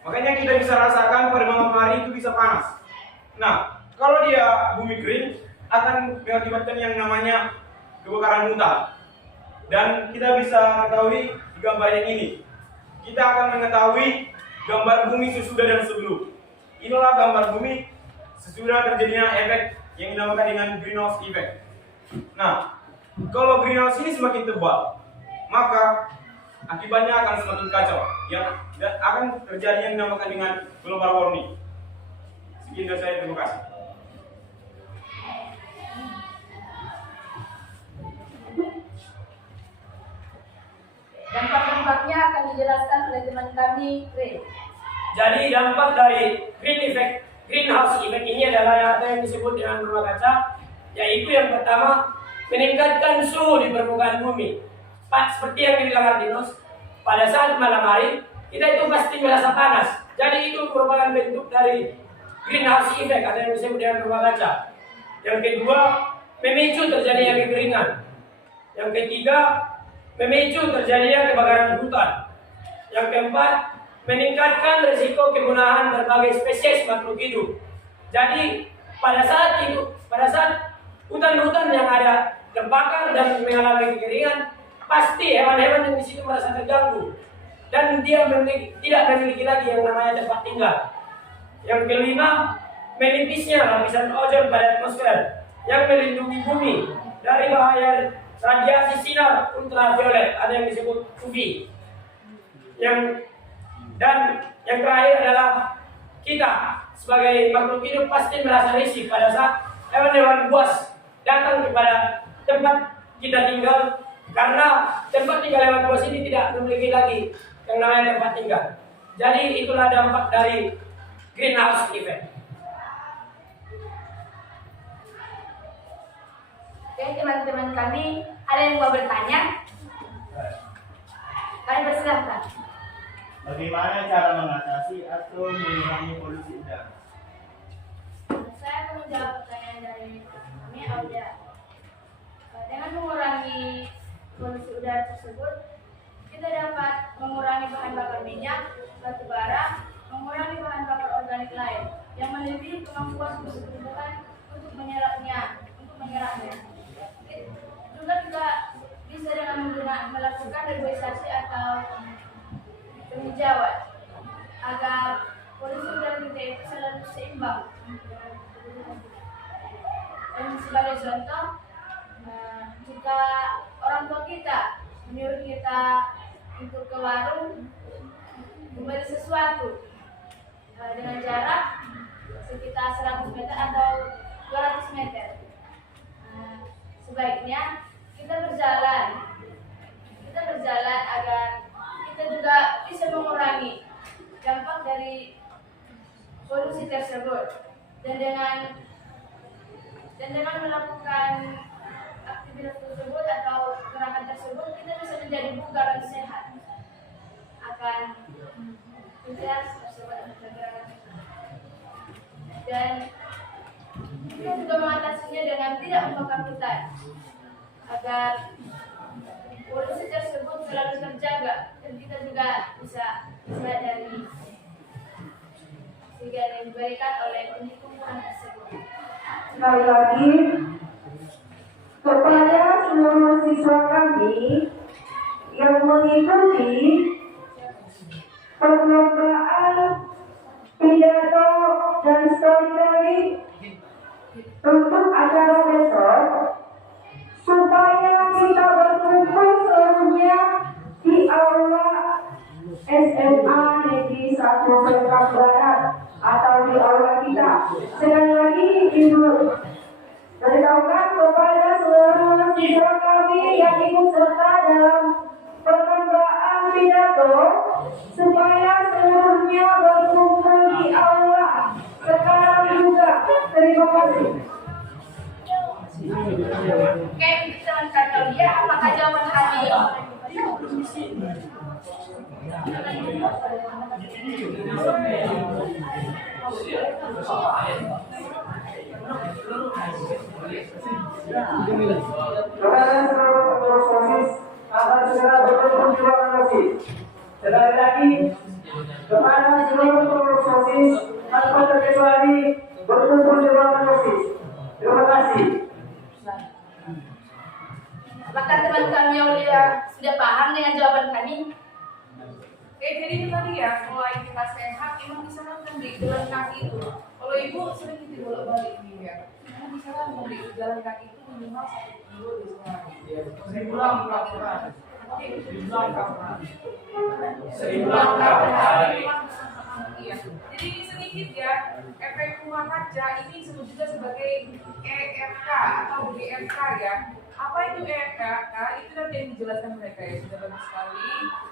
Makanya kita bisa rasakan pada malam hari itu bisa panas. Nah, kalau dia bumi kering akan mengakibatkan yang namanya kebakaran hutan. Dan kita bisa ketahui di gambar yang ini. Kita akan mengetahui gambar bumi sesudah dan sebelum. Inilah gambar bumi sesudah terjadinya efek yang dinamakan dengan greenhouse effect. Nah, kalau greenhouse ini semakin tebal, maka akibatnya akan semakin kacau, dan akan terjadi yang dinamakan dengan global warming. Sekian dari saya, terima kasih. Dampak-dampaknya akan dijelaskan oleh teman kami, Ray. Jadi dampak dari greenhouse effect ini adalah yang disebut dengan rumah kaca, yaitu yang pertama meningkatkan suhu di permukaan bumi. Seperti yang dibilang Ardinos, pada saat malam hari kita itu pasti merasa panas. Jadi itu merupakan bentuk dari greenhouse effect atau yang disebut dengan rumah kaca. Yang kedua, memicu terjadinya kekeringan. Yang ketiga, memicu terjadinya kebakaran hutan. Yang keempat, meningkatkan risiko kepunahan berbagai spesies makhluk hidup. Jadi pada saat hutan-hutan yang ada terbakar dan mengalami kekeringan, pasti hewan-hewan yang di situ merasa terganggu dan dia tidak memiliki lagi yang namanya tempat tinggal. Yang kelima, menipisnya lapisan ozon pada atmosfer yang melindungi bumi dari bahaya radiasi sinar ultraviolet atau yang disebut UV. Yang terakhir adalah kita sebagai makhluk hidup pasti merasa risih pada saat hewan-hewan buas datang kepada tempat kita tinggal, karena tempat tinggal hewan buas ini tidak memiliki lagi yang namanya tempat tinggal. Jadi itulah dampak dari greenhouse effect. Oke, teman-teman kami, ada yang mau bertanya? Kalian persilahkan. Bagaimana cara mengatasi atau mengurangi polusi udara? Saya akan menjawab pertanyaan dari kami, Auda. Dengan mengurangi polusi udara tersebut, kita dapat mengurangi bahan bakar minyak, batu bara, mengurangi bahan bakar organik lain yang melebihi kemampuan tubuh untuk menyerapnya. Juga kita bisa dengan melakukan reboisasi atau penghijauan agar polusi udara kita itu selalu seimbang. Dan sebagai contoh, jika orang tua kita menyuruh kita untuk ke warung membeli sesuatu dengan jarak sekitar 100 meter atau 200 meter, sebaiknya kita berjalan agar kita juga bisa mengurangi dampak dari polusi tersebut, dan dengan melakukan aktivitas tersebut atau gerakan tersebut, kita bisa menjadi bugar dan sehat akan aktivitas tersebut dan gerakan tersebut. Dan kita juga mengatasinya dengan tidak membakar hutan agar polusi tersebut selalu terjaga dan kita juga bisa sehat dari sehingga yang diberikan oleh tumbuhan tersebut. Sekali lagi, kepada seluruh siswa kami yang mengikuti perlombaan pidato dan storytelling untuk acara besok, supaya kita berkumpul seluruhnya di aula SMA Negeri 1 Serkap Barat atau di aula kita. Sekali lagi Ibu beritahukan kepada seluruh siswa kami yang ikut serta dalam perlombaan pidato supaya seluruhnya berkumpul di aula sekarang juga. Terima kasih. Oke, teman-teman Aulia, apakah jawaban kami? Kepada seluruh pengurus OSIS akan segera berkumpul di ruangan OSIS. Sekali lagi, kepada seluruh pengurus OSIS tanpa terkecuali berkumpul di ruangan OSIS. Terima kasih. Apakah teman kami Aulia sudah paham dengan jawaban kami? Oke, jadi itu tadi ya, mulai kita sehat, emang disarankan di jalan kaki itu. Kalau ibu sering kita bolak-balik nih ya, emang disarankan di jalan kaki itu minimal 1 kilo di sehari. Seribu langkah. Iya. Jadi ini sedikit ya, efek rumah kaca ini disebut juga sebagai EFK atau GFK ya. Apa itu EFK? Nah, itu nanti yang dijelaskan mereka ya, sudah bagus sekali.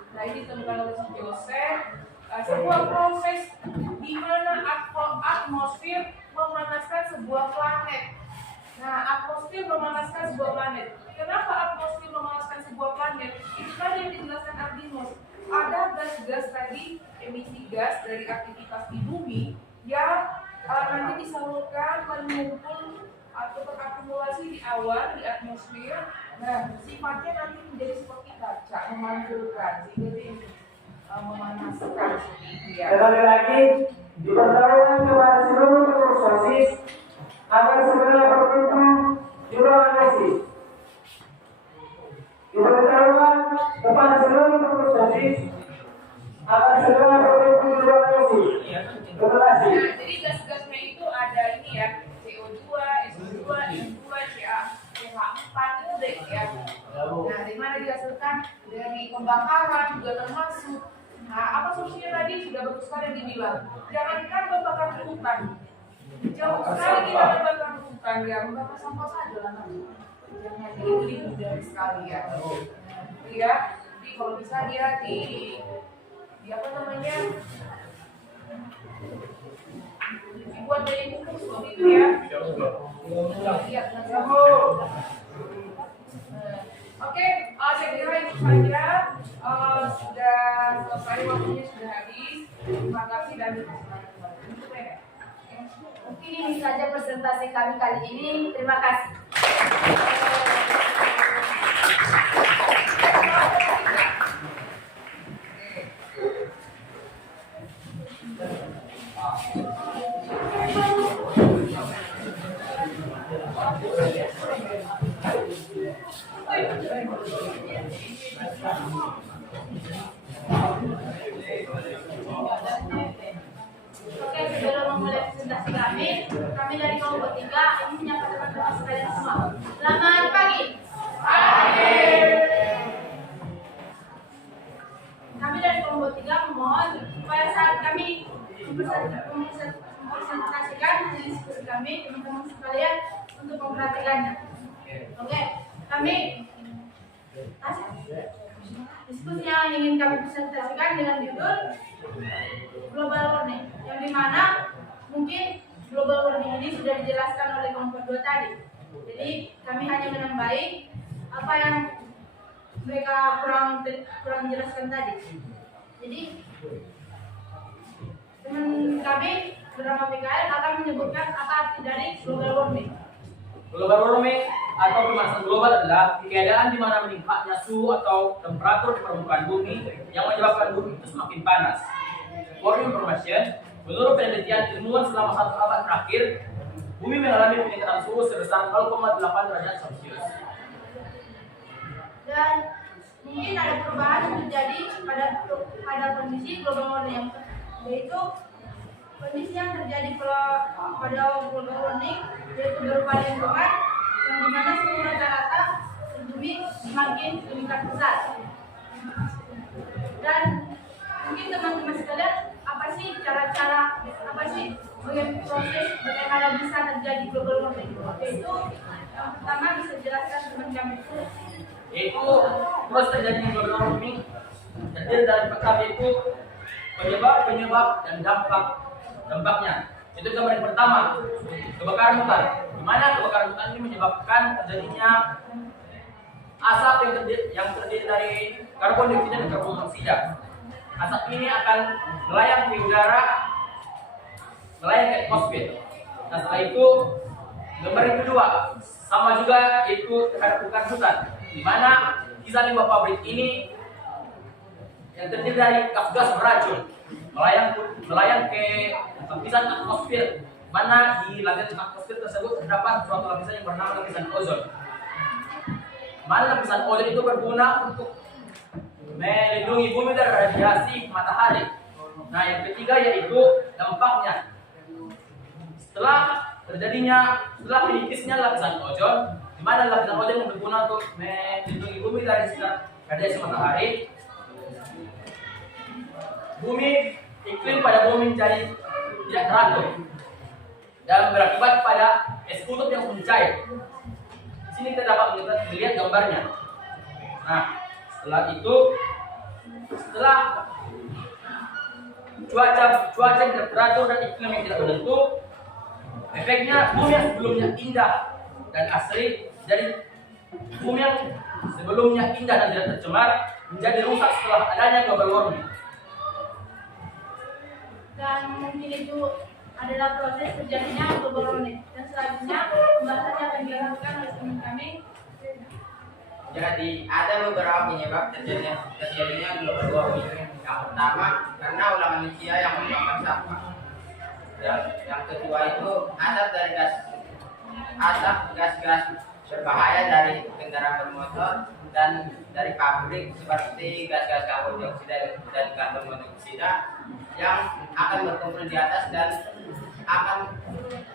Nah, ini ditemukan oleh si Joseph, sebuah proses di mana atmosfer memanaskan sebuah planet. Nah, atmosfer memanaskan sebuah planet. Kenapa atmosfer memanaskan sebuah planet? Itu tadi yang dijelaskan Ardinus. Ada gas-gas tadi, emisi gas dari aktivitas di bumi yang nanti disalurkan mengumpul atau terakumulasi di awan, di atmosfer. Nah, sifatnya nanti menjadi seperti kaca, memantulkan, sehingga dia memanaskan seperti itu ya. Sekali lagi, diberitahukan kepada seluruh pengurus sosis agar segera berkumpul di ruangan OSIS. Diberitahukan kepada seluruh pengurus sosis agar segera berkumpul di ruangan OSIS. Terima kasih. Nah, jadi gas-gasnya itu ada ini ya, CO2, SO2, N2, CH4 itu deh ya. Nah, dari mana dihasilkan? Dari pembakaran juga termasuk. Nah, apa solusinya tadi? Sudah bagus sekali dibilang. Jangankan membakar hutan. Jauh sekali kita membakar hutan ya, membakar sampah saja lah nanti. Jangan dibeli dari sekali ya. Iya, jadi kalau bisa dia di apa namanya? Dibuat dari bungkus seperti itu ya. Lihat nanti. Oke, saya kira itu saja. Sudah selesai, waktunya sudah habis. Terima kasih dan Mungkin ini saja presentasi kami kali ini. Terima kasih. Oke, sebelum memulai presentasi kami dari kelompok 3 ini menyapa teman-teman sekalian semua. Selamat pagi. Kami dari kelompok 3 memohon supaya saat kami mempresentasikan hasil diskusi kami, teman-teman sekalian untuk memperhatikannya. Oke, kami diskusi yang ingin kami presentasikan dengan judul global warming, yang dimana mungkin global warming ini sudah dijelaskan oleh kelompok 2 tadi. Jadi kami hanya menambahi apa yang mereka kurang jelaskan tadi. Jadi teman kami bernama Mikael akan menyebutkan apa arti dari global warming. Global warming atau pemanasan global adalah keadaan di mana meningkatnya suhu atau temperatur di permukaan bumi yang menyebabkan bumi itu semakin panas. For information, menurut penelitian ilmuwan selama 1 abad terakhir, bumi mengalami peningkatan suhu sebesar 0,8 derajat Celcius. Dan mungkin ada perubahan yang terjadi pada kondisi global warming, yaitu kondisi yang terjadi pada global warming yaitu berupa lingkungan yang dimana suhu rata-rata di bumi semakin meningkat besar. Dan mungkin teman-teman sekalian, apa sih proses bagaimana bisa terjadi global warming? Yaitu yang pertama bisa jelaskan teman kami. Yaitu proses terjadinya global warming terdiri dari pertama itu penyebab dan dampaknya. Itu gambar yang pertama, kebakaran hutan. Di mana kebakaran hutan ini menyebabkan terjadinya asap yang terdiri dari karbon dioksida dan karbon monoksida. Asap ini akan melayang ke udara, melayang ke atmosfer. Nah, setelah itu gambar yang kedua sama juga yaitu terhadap kebakaran hutan, di mana sisa limbah pabrik ini yang terdiri dari gas beracun melayang ke lapisan atmosfer, mana di lapisan atmosfer tersebut terdapat suatu lapisan yang bernama lapisan ozon. Mana lapisan ozon itu berguna untuk melindungi bumi dari radiasi matahari. Nah, yang ketiga yaitu dampaknya. Setelah menipisnya lapisan ozon, di mana lapisan ozon berguna untuk melindungi bumi dari sinar radiasi matahari, iklim pada bumi menjadi tidak teratur dan berakibat pada es kutub yang mencair. Di sini kita dapat melihat gambarnya. Nah, setelah cuaca yang tidak teratur dan iklim yang tidak menentu, efeknya bumi yang sebelumnya indah dan asri dari bumi yang sebelumnya indah dan tidak tercemar menjadi rusak setelah adanya global warming. Dan mungkin itu adalah proses terjadinya global warming. Dan selanjutnya pembahasannya akan dilakukan oleh teman kami. Jadi ada beberapa penyebab terjadinya global warming. Yang pertama karena ulah manusia yang membuang sampah. Yang kedua itu asap gas-gas berbahaya dari kendaraan bermotor dan dari pabrik seperti gas-gas karbon dioksida dan karbon monoksida yang akan berkumpul di atas dan akan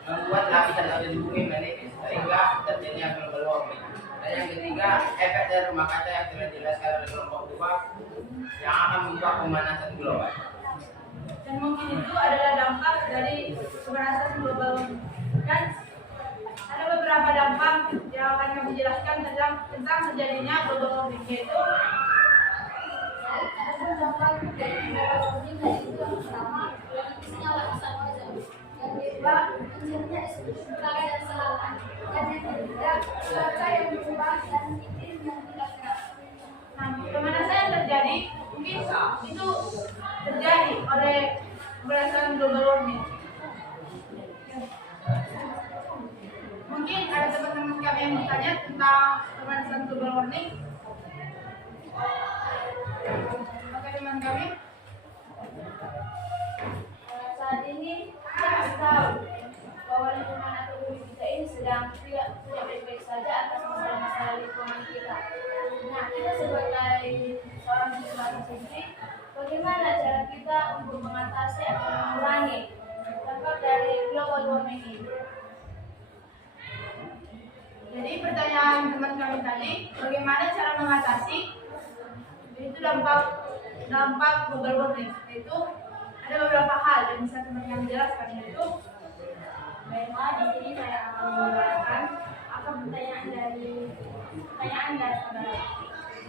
membuat lapisan ozon di bumi menipis sehingga terjadinya global warming. Dan yang ketiga, efek dari rumah kaca yang telah dijelaskan oleh kelompok 2 yang akan membuat pemanasan global. Dan mungkin itu adalah dampak dari pemanasan global warming. Dan ada beberapa dampak yang akan kami jelaskan tentang terjadinya global warming, yaitu ada dampak dari global warming, yaitu yang pertama menipisnya lapisan ozon, yang kedua menjadinya ekstremisme dan selatan, dan yang ketiga cuaca yang berubah dan iklim yang tidak keras. Nah, pemanasan yang terjadi mungkin itu terjadi oleh pemanasan global warming. Mungkin ada teman-teman kami yang bertanya tentang pemanasan global warming. Oke teman kami, saat ini kita harus tahu bahwa lingkungan atau bumi kita ini sedang tidak baik-baik saja atas masalah-masalah lingkungan kita. Nah, kita sebagai seorang siswa sendiri, bagaimana cara kita untuk mengatasi atau mengurangi dampak dari global warming ini? Jadi pertanyaan teman kami tadi, bagaimana cara mengatasi itu dampak global warming? Itu ada beberapa hal yang bisa teman kami jelaskan, yaitu baiklah di sini saya akan menggunakan pertanyaan dari saudara.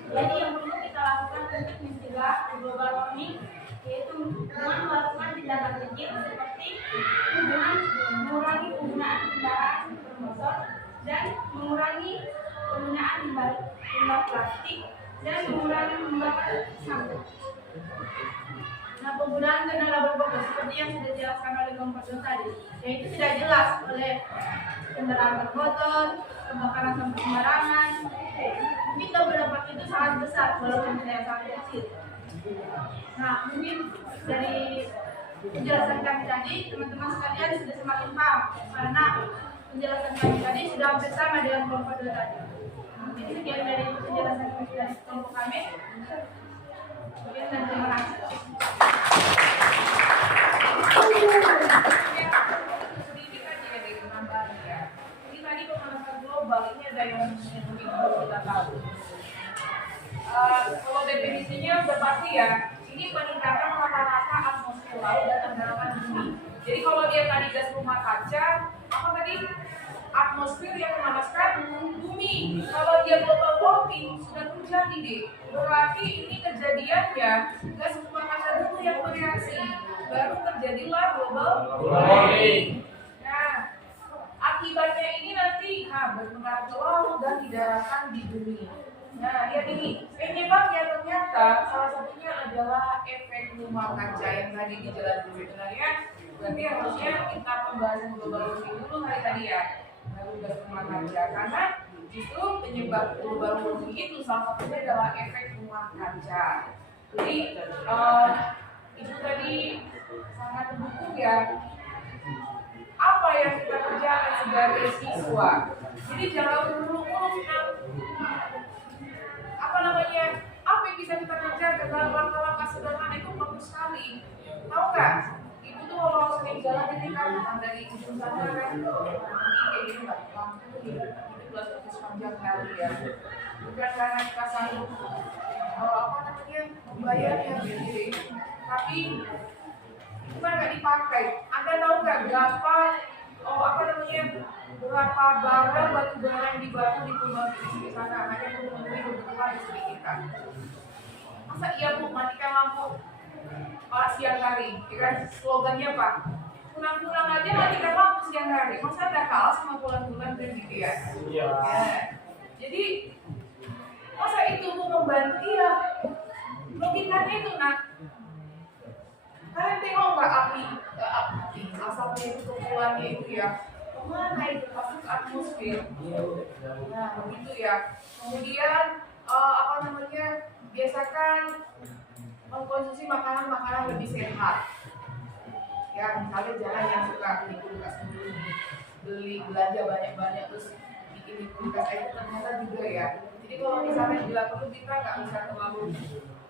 Jadi yang perlu kita lakukan untuk mencegah global warming yaitu dengan melakukan tindakan kecil seperti mengurangi penggunaan kendaraan bermotor dan mengurangi penggunaan limbah plastik dan mengurangi membakar sampah. Nah, penggunaan kendaraan bermotor seperti yang sudah dijelaskan oleh kelompok tadi, yaitu tidak jelas oleh kendaraan bermotor, pembakaran sampah sembarangan. Mungkin dampak itu sangat besar walaupun tidak sangat kecil. Nah, mungkin dari penjelasan kami tadi, teman-teman sekalian sudah semakin paham karena penjelasan kami tadi sudah hampir sama dengan kelompok 2 tadi. Mungkin sekian dari penjelasan kami dari kelompok kami. Sekian dan terima kasih. Jadi tadi pemanasan global ini ada yang mungkin perlu kita tahu. Kalau definisinya udah pasti ya, ini peningkatan rata-rata atmosfer laut dan kedalaman bumi. Jadi kalau dia tadi gas rumah kaca, apa tadi? Atmosfer yang memanaskan bumi. Kalau dia global warming sudah terjadi deh, berarti ini kejadiannya gas rumah kaca dulu yang bereaksi, baru terjadilah global warming. Nah, akibatnya ini nanti berpengaruh ke laut dan di daratan di bumi. Nah, lihat ini, penyebabnya ternyata salah satunya adalah efek rumah kaca yang tadi dijelaskan sebenarnya. Berarti harusnya kita pembahasan global warming dulu hari tadi ya, baru gas rumah kaca. Karena justru penyebab global warming itu salah satunya adalah efek rumah kaca. Jadi itu tadi sangat mendukung ya. Apa yang kita kerjakan sebagai siswa? Jadi jangan muluk-muluk apa yang bisa kita kerjakan dalam langkah-langkah sederhana itu bagus sekali. Tahu nggak? Itu tuh kalau sering jalan ini kan dari ujung sana kan kayak gitu nggak? Itu panjang kali ya. Bukan karena kita sanggup bayarnya sendiri, tapi cuma nggak dipakai. Anda tahu nggak berapa berapa barang batu bara yang dibatu di pembangkit di sana hanya untuk memenuhi kebutuhan listrik kita. Masa iya Bu matikan lampu siang hari? Kira slogannya apa? Pulang-pulang aja matikan lampu siang hari. Masa ada kalah sama bulan-bulan dan gitu ya? Iya. Jadi masa itu mau membantu? Iya. Logikanya itu Kalian tengok nggak api asapnya itu kepulannya itu ya, kemana itu masuk ke atmosfer. Nah begitu ya. Kemudian biasakan mengkonsumsi makanan-makanan lebih sehat. Ya misalnya jangan yang suka beli kulkas dulu, beli belanja banyak-banyak terus bikin di kulkas itu ternyata juga ya. Jadi kalau misalnya bila perlu kita nggak bisa terlalu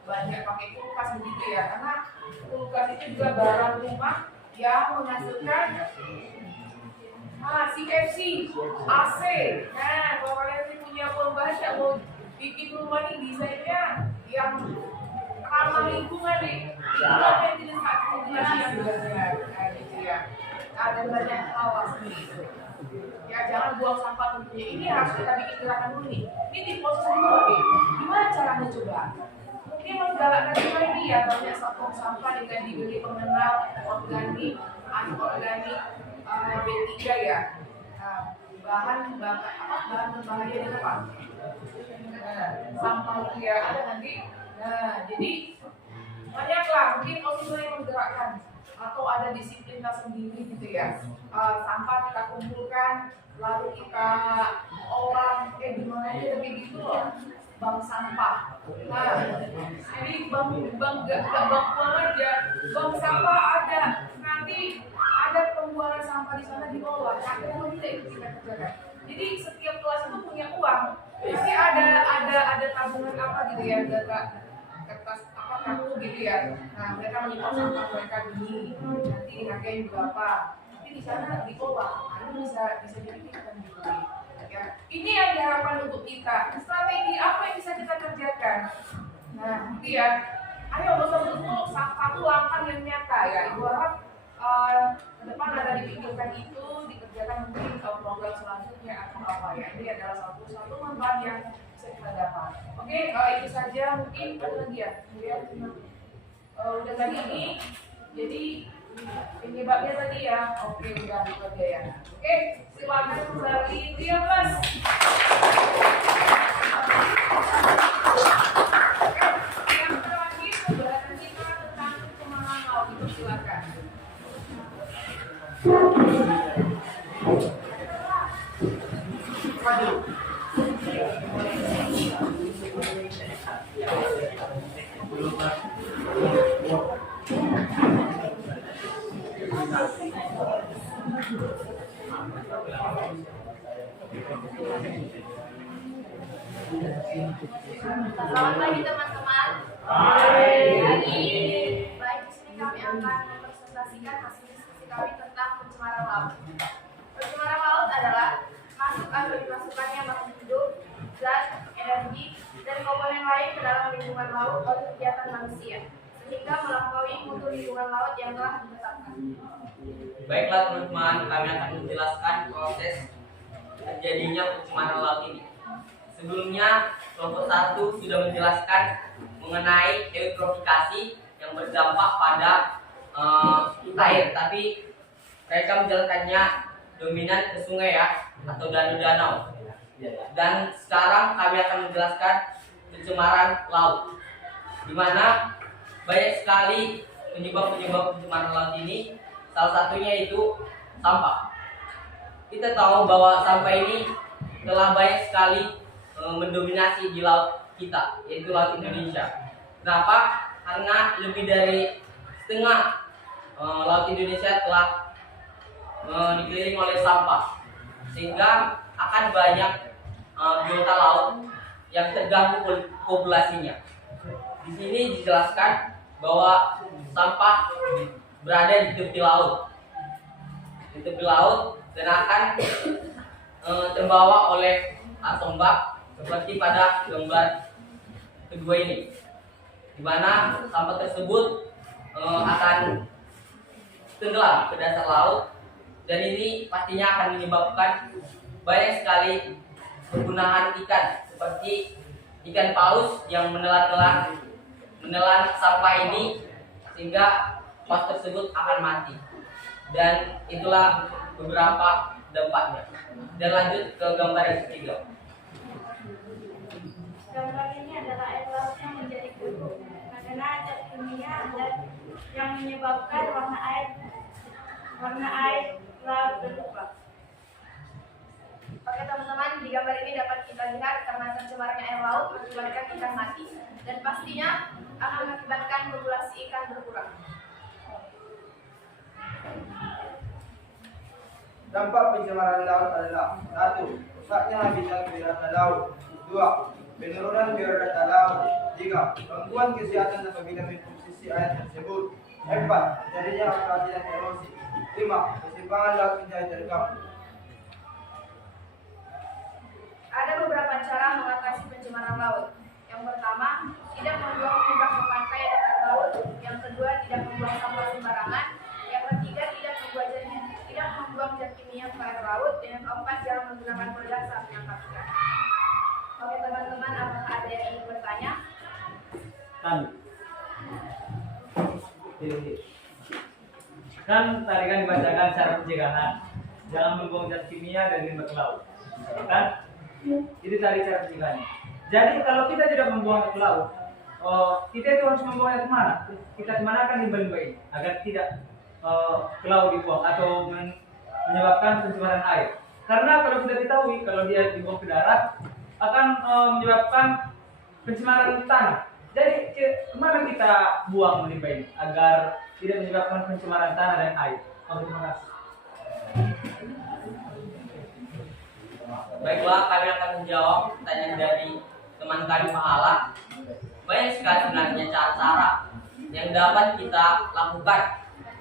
banyak pakai kulkas begitu ya, karena kulkas itu juga barang rumah yang menghasilkan CFC, AC. Nah kalau kalian punya uang banyak mau bikin rumah ini desainnya yang ramah lingkungan nih, lingkungan yang tidak sirkulasi yang benar, gitu ya. Ada banyak hal seperti itu. Ya jangan buang sampah tentunya. Ini harus kita bikin gerakan dulu nih. Ini di proses dulu, oke. Gimana caranya coba? Ini menggalakkan juga ini ya, banyak sampah dengan dibeli pengenal organik, anorganik, B3 ya. Bahan berbahaya di apa? Sampah itu ya ada nanti. Nah, jadi banyaklah mungkin possible yang menggerakkan atau ada disiplin sendiri gitu ya. Sampah kita kumpulkan, lalu kita olah gimana aja tapi gitu loh. Bank sampah. Nah, jadi bank aja. Bank sampah ada. Nanti ada pembuangan sampah di sana diolah. Akhirnya kita itu kita kerjakan. Jadi setiap kelas itu punya uang. Jadi ada tabungan apa gitu ya, kertas apa kartu gitu ya. Nah mereka menyimpan sampah mereka dulu. Nanti harganya berapa? Tapi di sana diolah. Ini bisa dipikirkan gitu. Ya. Ini yang diharapkan untuk kita. Strategi apa yang bisa kita kerjakan? Nah, gitu ya. Ayo betul-betul satu langkah yang nyata ya. Ibu harap ke depan ada dipikirkan itu, dikerjakan mungkin program selanjutnya atau apa ya. Ini adalah satu manfaat yang bisa kita dapat. Oke, itu saja mungkin ada lagi ya. Kemudian udah tadi ini. Jadi penyebabnya tadi ya. Oke, udah bekerja ya. Oke, silakan dari Ria Plus. Yang terakhir pembahasan kita tentang pencemaran laut itu silakan. Selamat pagi teman-teman. Baik, di sini kami akan mempresentasikan hasil diskusi kami tentang pencemaran laut. Pencemaran laut adalah dimasukkannya makhluk hidup, zat, energi, dan komponen lain ke dalam lingkungan laut oleh kegiatan manusia, sehingga melampaui mutu lingkungan laut yang telah ditetapkan. Baiklah teman-teman, kami akan menjelaskan proses terjadinya pencemaran laut ini. Sebelumnya, kelompok 1 sudah menjelaskan mengenai eutrofikasi yang berdampak pada air, tapi mereka menjelaskannya dominan ke sungai ya, atau danau-danau. Dan sekarang kami akan menjelaskan pencemaran laut, di mana banyak sekali penyebab pencemaran laut ini. Salah satunya itu sampah. Kita tahu bahwa sampah ini telah banyak sekali mendominasi di laut kita, yaitu laut Indonesia. Kenapa? Karena lebih dari setengah laut Indonesia telah dikelilingi oleh sampah, sehingga akan banyak biota laut yang terganggu populasinya. Di sini dijelaskan bahwa sampah berada di tepi laut, dan akan terbawa oleh arus ombak seperti pada gambar kedua ini, di mana sampah tersebut akan tenggelam ke dasar laut, dan ini pastinya akan menyebabkan banyak sekali kepunahan ikan, seperti ikan paus yang menelan sampah ini, sehingga paus tersebut akan mati. Dan itulah beberapa dampaknya. Dan lanjut ke gambar yang ketiga. Gambar ini adalah air laut yang menjadi keruh karena zat kimia dan yang menyebabkan warna air laut berubah. Oke teman-teman, di gambar ini dapat kita lihat karena tercemarnya air laut mengakibatkan ikan mati dan pastinya akan mengakibatkan populasi ikan berkurang. Dampak pencemaran laut adalah: 1. Rusaknya habitat biota laut. 2. Penurunan biodata laut. 3. Gangguan kesehatan apabila mengkonsumsi air tersebut. 4. Terjadinya operasi dan erosi. 5. Kesimpangan laut menjadi terganggu. Ada beberapa cara mengatasi pencemaran laut. Yang pertama, tidak membuang limbah ke pantai dan laut. Yang kedua, tidak membuang sampah sembarangan. Yang ketiga, tidak membuang zat kimia ke air laut. Dan yang keempat, jangan menggunakan produk saat menangkap ikan. Oke teman-teman, apakah ada yang ingin bertanya? Kan tadi kan dibacakan cara pencegahan, jangan membuang zat kimia dan limbah ke laut, kan? Itu tadi cara pencegahannya. Jadi kalau kita tidak membuang ke laut, kita itu harus membuangnya kemana? Kita kemanakan limbah-limbah ini agar tidak ke laut dibuang atau menyebabkan pencemaran air. Karena kalau kita ketahui kalau dia dibuang ke darat akan menyebabkan pencemaran tanah. Jadi kemana kita buang limbah ini agar tidak menyebabkan pencemaran tanah dan air? Terima kasih. Baiklah, kami akan menjawab pertanyaan dari teman kami Pahala. Banyak sekali sebenarnya cara-cara yang dapat kita lakukan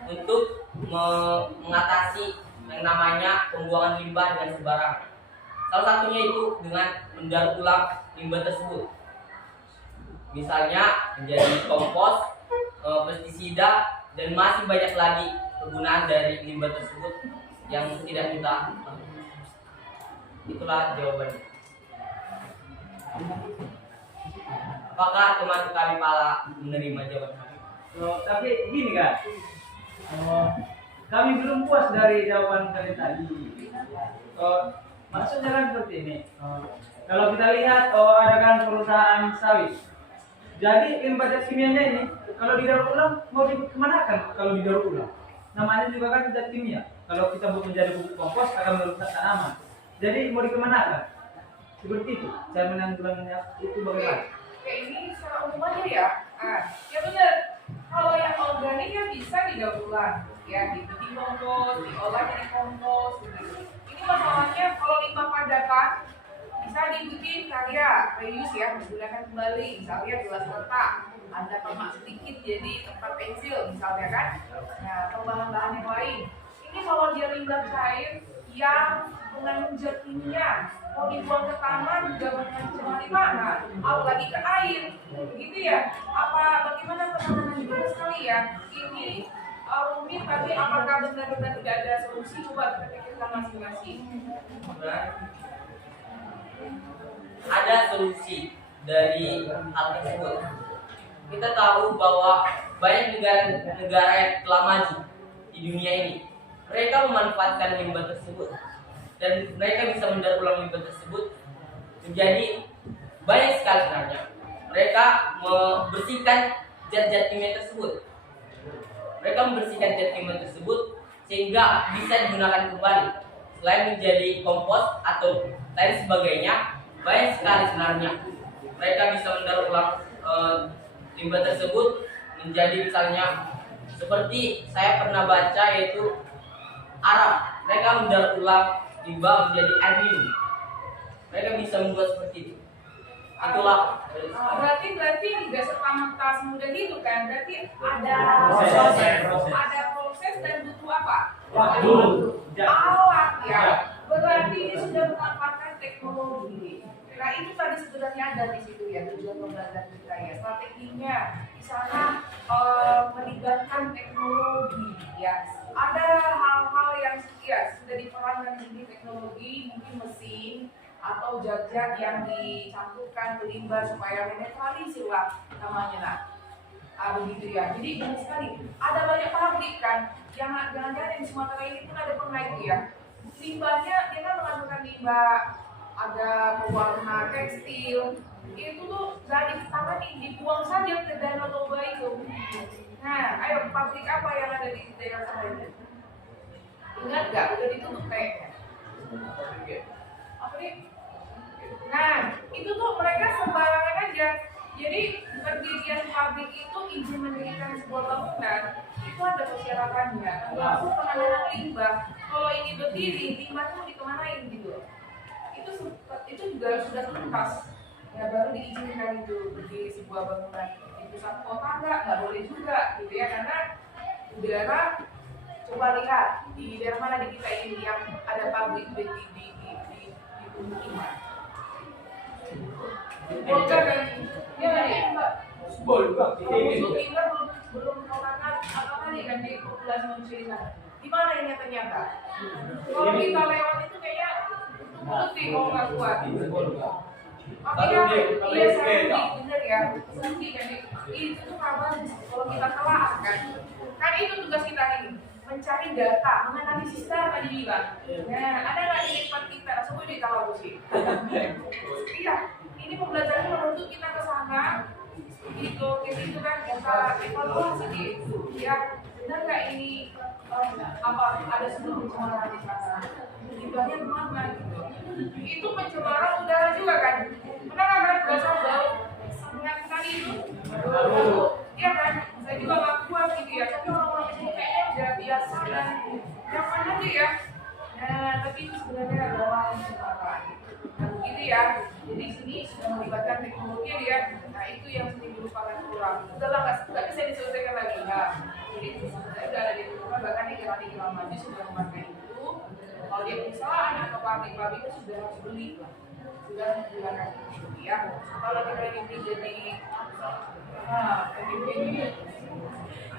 untuk mengatasi yang namanya pembuangan limbah dengan sembarangan. Salah satunya itu dengan mendaur ulang limbah tersebut. Misalnya menjadi kompos, pestisida, dan masih banyak lagi kegunaan dari limbah tersebut yang tidak kita lakukan. Itulah jawabannya. Apakah teman kami Pala menerima jawaban kami? Tapi gini kan, kami belum puas dari jawaban kalian tadi. Maksudnya kan seperti ini. Kalau kita lihat, ada kan perusahaan sawit. Jadi limbah zat kimianya ini, kalau didaur ulang mau dikemanakan? Kalau didaur ulang, namanya juga kan zat kimia. Kalau kita buat menjadi pupuk kompos akan merusak tanaman. Jadi mau dikemanakan? Seperti itu. Saya menanggulanginya itu bagaimana? Kayak ini secara umum aja ya. Ya benar. Kalau yang organik ya bisa didaur ulang, ya dibikin kompos, diolah jadi kompos. Gitu. Ini masalahnya kalau limbah padatan bisa dibikin karya reuse ya, menggunakan kembali, misalnya gelas kotak, ada pemak sedikit jadi tempat pensil misalnya kan. Nah, atau bahan-bahan yang lain. Ini kalau dia limbah cair yang mengandung zat kimia mau dibuang ke tanah juga bagaimana di mana, apalagi ke air, begitu ya? Bagaimana penanganan juga sekali ya? Ini rumit, tapi apakah benar-benar tidak ada solusi? Coba kita pikirkan masing-masing. Ada solusi dari hal tersebut. Kita tahu bahwa banyak negara yang telah maju di dunia ini. Mereka memanfaatkan limbah tersebut dan mereka bisa mendaur ulang limbah tersebut menjadi banyak sekali sebenarnya. Mereka membersihkan zat-zat kimia tersebut. Mereka membersihkan zat kimia tersebut sehingga bisa digunakan kembali. Selain menjadi kompos atau lain sebagainya, banyak sekali sebenarnya. Mereka bisa mendaur ulang limbah tersebut menjadi misalnya seperti saya pernah baca yaitu Arab. Mereka mendaur ulang limbah menjadi air minum. Mereka bisa membuat seperti itu. Itulah. Berarti tidak serta-merta semudah itu kan? Berarti ada proses dan butuh apa? Waktu. Alat ya. Berarti ini sudah memanfaatkan teknologi. Nah itu tadi sebenarnya ada di situ ya tujuan pembelajaran kita ya. Strateginya di sana melibatkan teknologi ya. Ada hal-hal yang ya sudah diperankan di teknologi, mungkin mesin atau zat-zat yang dicampurkan ke limbah supaya menetralisir lah namanya begitu ya. Jadi banyak sekali. Ada banyak pabrik kan yang jangan-jangan di Sumatera ini pun ada pernah itu ya. Limbahnya dia kan mengandungkan limbah ada pewarna tekstil, itu tuh gak ditangani, dibuang saja ke Danau Toba itu. Nah, ayo pabrik apa yang ada di daerah saya? Ingat gak? Udah ditutup kayaknya. Apa nih? Nah, itu tuh mereka sembarangan aja. Jadi pendirian pabrik itu izin mendirikan sebuah bangunan itu ada persyaratannya, termasuk penanganan limbah. Kalau ini berdiri, limbah itu dikemanain gitu? Itu juga sudah tuntas. Ya baru diizinkan itu berdiri sebuah bangunan di pusat kota nggak boleh juga gitu ya, karena udara. Coba lihat di daerah mana di kita ini yang ada pabrik di pemukiman. Bukan kan? Ya, Mbak. Pemukiman belum mengatakan apa kali kan di populasi manusia di sana. Di mana ini ternyata? Kalau kita lewat itu kayaknya tutup kalau nggak kuat. Makanya iya saya bener ya, sedih kan itu tuh kabar kalau kita telah kan itu tugas kita ini. Mencari data, menganalisis data dibilang. Nah, ada nggak di depan kita? Semua ditalabusi. Iya, ini pembelajaran menuntut kita ke sana. Gitu, itu kan kita evaluasi gitu. Ya, benar nggak ini apa ada sebelum pencemaran di sana? Limbahnya kemana gitu? Itu pencemaran udara juga kan? Pernah nggak kan berasa bau sangat sekali itu? Iya kan? Saya juga nggak kuat gitu ya. Tapi orang-orang itu kayaknya udah biasa dan nyaman aja ya. Nah, tapi itu sebenarnya adalah pencemaran. Nah, begitu ya. Jadi sini sudah melibatkan teknologi ya. Nah, itu yang sering merupakan kurang. Udahlah nggak bisa diselesaikan lagi. Nah, jadi itu sebenarnya sudah ada di rumah, bahkan negara-negara maju sudah memakai itu. Kalau dia perusahaan atau pabrik-pabrik itu sudah harus beli, sudah menggunakan itu ya. Kalau kita ini jadi ini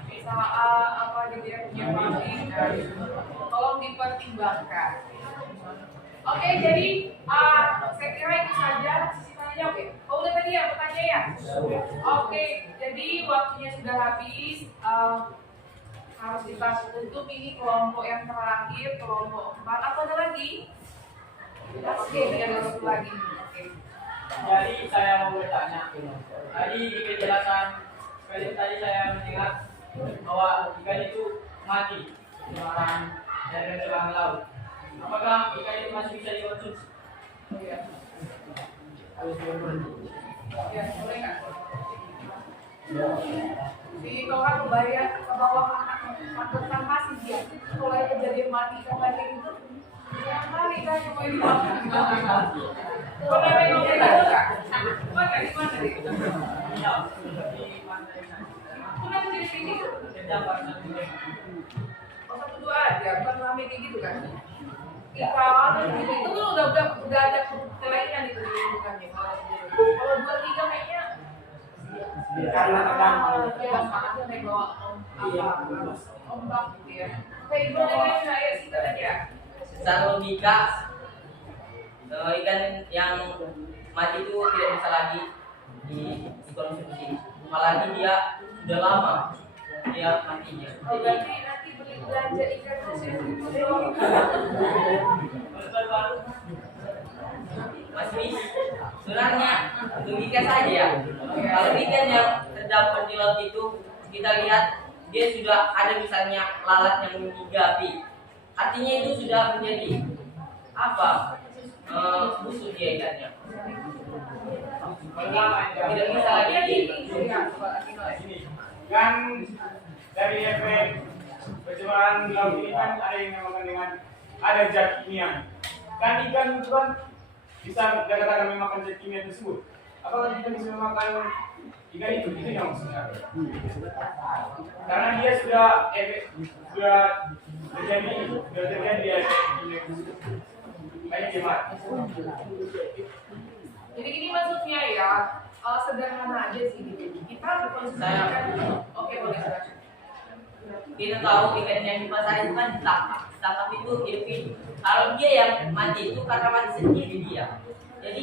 perusahaan apa gitu ya, punya pabrik, tolong dipertimbangkan. Oke, jadi saya kira itu saja. Sisanya oke. Oh, udah tadi ya pertanyaan ya. Oke, jadi waktunya sudah habis. Harus kita tutup ini kelompok yang terakhir, kelompok 4. Apa ada lagi? Oke, ada satu lagi. Oke. Jadi saya mau bertanya. Tadi di penjelasan tadi saya mendengar bahwa ikan itu mati dimakan dari rendaman laut. Apakah ikan itu masih bisa dikonsumsi? Iya. Ya, boleh nggak? Di Toha kebayang ke bawah angkutan masih dia mulai kejadian mati sampai kayak gitu. Ya kali kan yang mau dimakan. Pernah nengok kita juga? Mana di mana nih? Pernah jadi kayak gitu? Oh 1-2 aja, bukan rame kayak gitu kan? Ikan itu tuh udah ada kelainan itu di lingkungannya. Kalau 2-3 kayaknya karena kadang ya saatnya naik bawa ombak gitu ya. Kayak gimana saya sih aja. Secara logika ikan yang mati itu tidak bisa lagi dikonsumsi, apalagi dia sudah lama dia matinya. Oh, berarti nanti beli belanja ikan khusus itu dong. Masih sebenarnya logika saja ya. Kalau ikan yang terdampar di laut itu kita lihat dia sudah ada misalnya lalat yang menghigapi, artinya itu sudah menjadi apa? Busuk dia ikannya. Tidak bisa lagi kan dari efek pencemaran laut ini kan ada yang namakan dengan ada zat kimia. Kan ikan itu kan bisa dikatakan memakan zat kimia tersebut. Apakah kita bisa memakan ikan itu? Itu yang maksudnya. Karena dia sudah terjadi di efek kimia tersebut. Banyak yang mati. Jadi ini maksudnya ya sederhana aja sih gitu. Kita berkonsumsikan. Oke, boleh silakan. Kita tahu ikan yang di pasar itu kan ditangkap itu hidup. Kalau dia yang mati itu karena mati sendiri dia. Jadi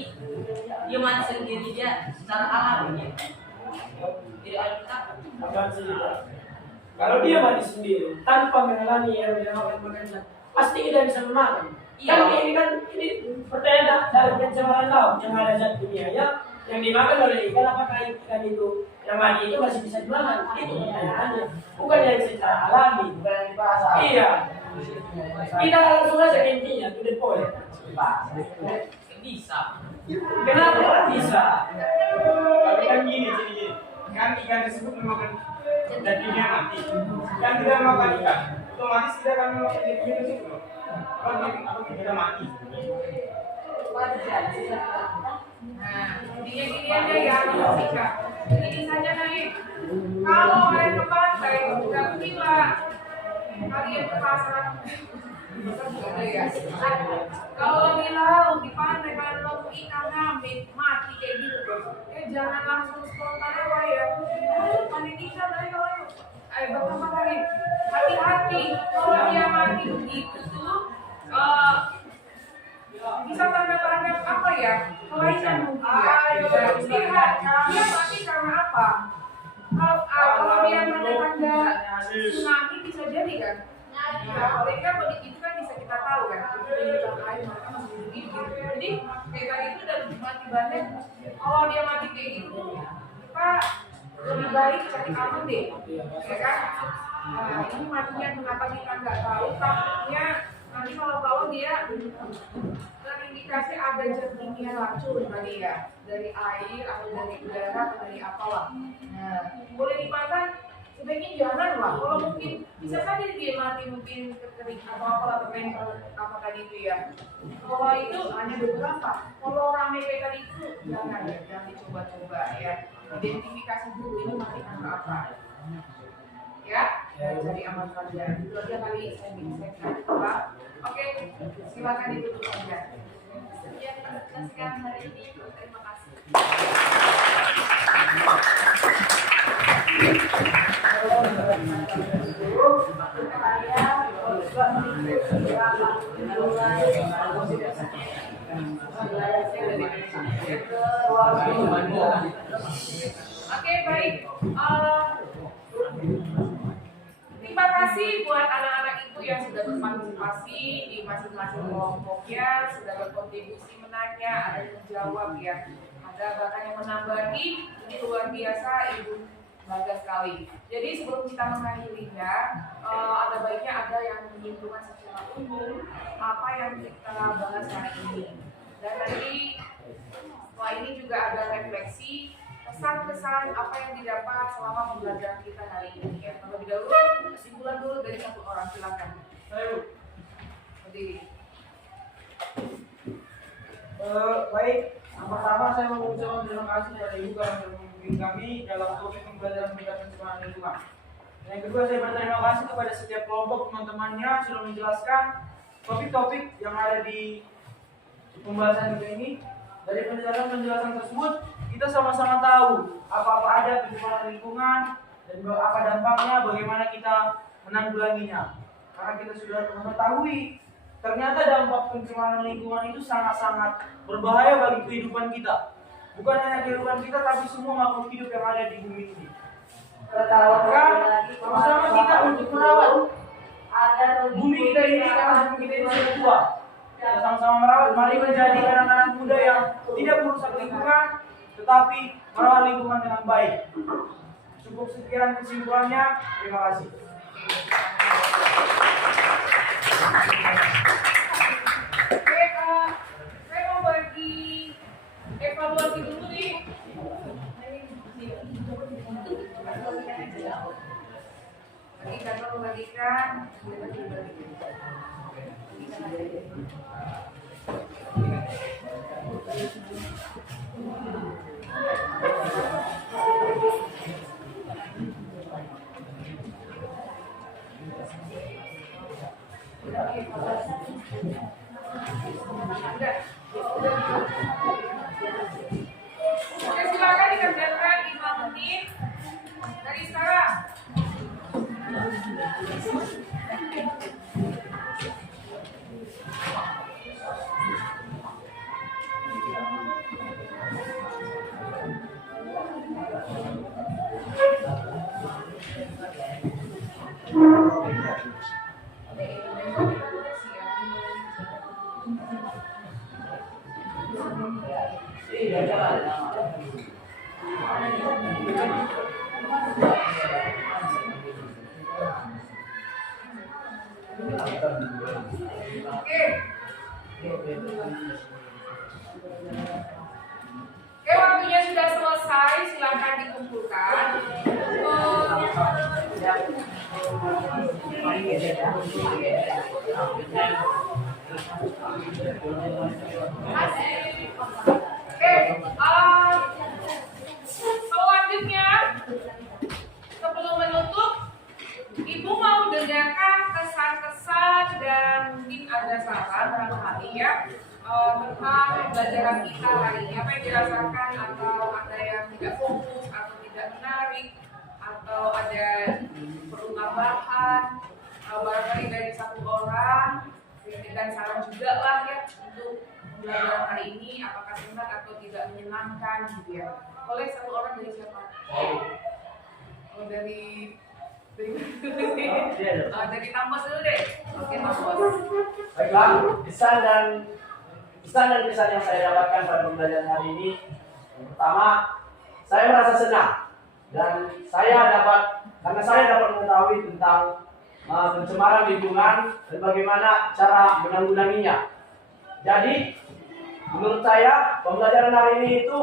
dia mati sendiri dia secara alami. Tidak ada ditangkap. Kalau dia mati sendiri tanpa mengalami yang dinamakan makan, pasti tidak bisa memakan. Iya. Kan ini pertanyaan dari pencemaran laut yang ada zat kimianya yang dimakan oleh ikan, apakah ikan itu yang mati itu masih bisa dimakan? Itu pertanyaannya, bukan yang secara alami. Bukan yang dipasar. Iya, kita langsung aja intinya, to the point. Bisa. Kenapa nggak bisa? Tapi kan gini, kan ikan tersebut memakan dagingnya mati. Kan kita makan ikan, otomatis kita akan memakan dagingnya tersebut. Apa kita mati? Nah, intinya gini aja ya, Jika. Ini saja nih. Kalau kalian ke pantai, nggak gila. Kalian ke pasar. Ya. Kalau lagi laut di pantai, kalian nemu ikan ngambil mati kayak gitu. Jangan langsung spontan apa ya. Panen ikan, ayo. Ayo bakar-bakarin. Hati-hati. Kalau dia mati begitu tuh, bisa tanda-tanda apa ya? Kelainan mungkin ya. Lihat, dia mati karena apa? Kalau dia tanda tsunami bisa jadi kan? Nah, kalau ikan begitu kan bisa kita tahu kan? Itu air mereka masih hidup. Jadi kayak tadi itu udah mati banyak. Kalau dia mati kayak gitu, kita lebih baik cari aman deh, ya kan? Nah, ini matinya kenapa kita nggak tahu? Takutnya nanti kalau dia terindikasi ada zat kimia racun tadi ya, dari air atau dari udara atau dari apalah. Nah, boleh dimakan, sebaiknya jangan lah. Kalau mungkin bisa saja dia mati mungkin kering atau apalah terkena apa tadi itu ya. Kalau itu hanya beberapa. Kalau rame kayak tadi itu jangan dicoba-coba ya. Identifikasi dulu ini mati karena apa. Ya, cari aman saja. Itu aja kali saya coba. Oke, silakan ditutup saja. Ya, sekian hari ini. Terima kasih. Oke, baik. Terima kasih buat anak-anak ibu yang sudah berpartisipasi di masing-masing kelompoknya, sudah berkontribusi menanya, ada yang menjawab ya, ada bahkan yang menambahi. Ini luar biasa, Ibu, bangga sekali. Jadi sebelum kita mengakhirinya, ada baiknya ada yang menyimpulkan secara umum apa yang kita bahas hari ini. Dan nanti setelah ini juga ada refleksi kesan-kesan apa yang didapat selama pembelajaran kita hari ini ya. Terlebih dahulu kesimpulan dulu dari satu orang, silakan. Ayo. Berdiri. Baik, yang pertama saya mau mengucapkan terima kasih kepada Ibu karena sudah membimbing kami dalam topik pembelajaran pendidikan pencemaran lingkungan. Yang kedua, saya berterima kasih kepada setiap kelompok teman-temannya sudah menjelaskan topik-topik yang ada di pembahasan kita ini. Dari penjelasan tersebut, kita sama-sama tahu apa-apa ada pencemaran lingkungan dan apa dampaknya, bagaimana kita menanggulanginya. Karena kita sudah mengetahui ternyata dampak pencemaran lingkungan itu sangat-sangat berbahaya bagi kehidupan kita. Bukan hanya kehidupan kita, tapi semua makhluk hidup yang ada di bumi ini. Maka bersama kita untuk merawat bumi kita ini, karena bumi kita ini sudah tua. Kita sama-sama merawat. Mari menjadi anak-anak muda yang tidak merusak lingkungan, tetapi merawat lingkungan dengan baik. Cukup sekian kesimpulannya. Terima kasih. Oke, saya mau bagi evaluasi dulu nih. Bagikan, membagikan. Oke, silakan dikerjakan 5 menit dari sekarang. Oke, waktunya sudah selesai, silakan dikumpulkan. Oke, selanjutnya sebelum menutup, Ibu mau dengarkan kesan-kesan dan mungkin ada saran barangkali ya tentang pembelajaran kita hari ini, apa yang dirasakan, atau ada yang tidak fokus atau tidak menarik, atau ada perlu tambahan barangkali dari satu orang, dan saran juga lah ya untuk pembelajaran hari ini, apakah senang atau tidak menyenangkan gitu ya. Boleh satu orang dari siapa? Oh, dari Tambos dulu deh. Oke, Tambos. Baiklah, kesan dan kesan yang saya dapatkan pada pembelajaran hari ini. Yang pertama, saya merasa senang dan karena saya dapat mengetahui tentang pencemaran lingkungan dan bagaimana cara menanggulanginya. Jadi, menurut saya pembelajaran hari ini itu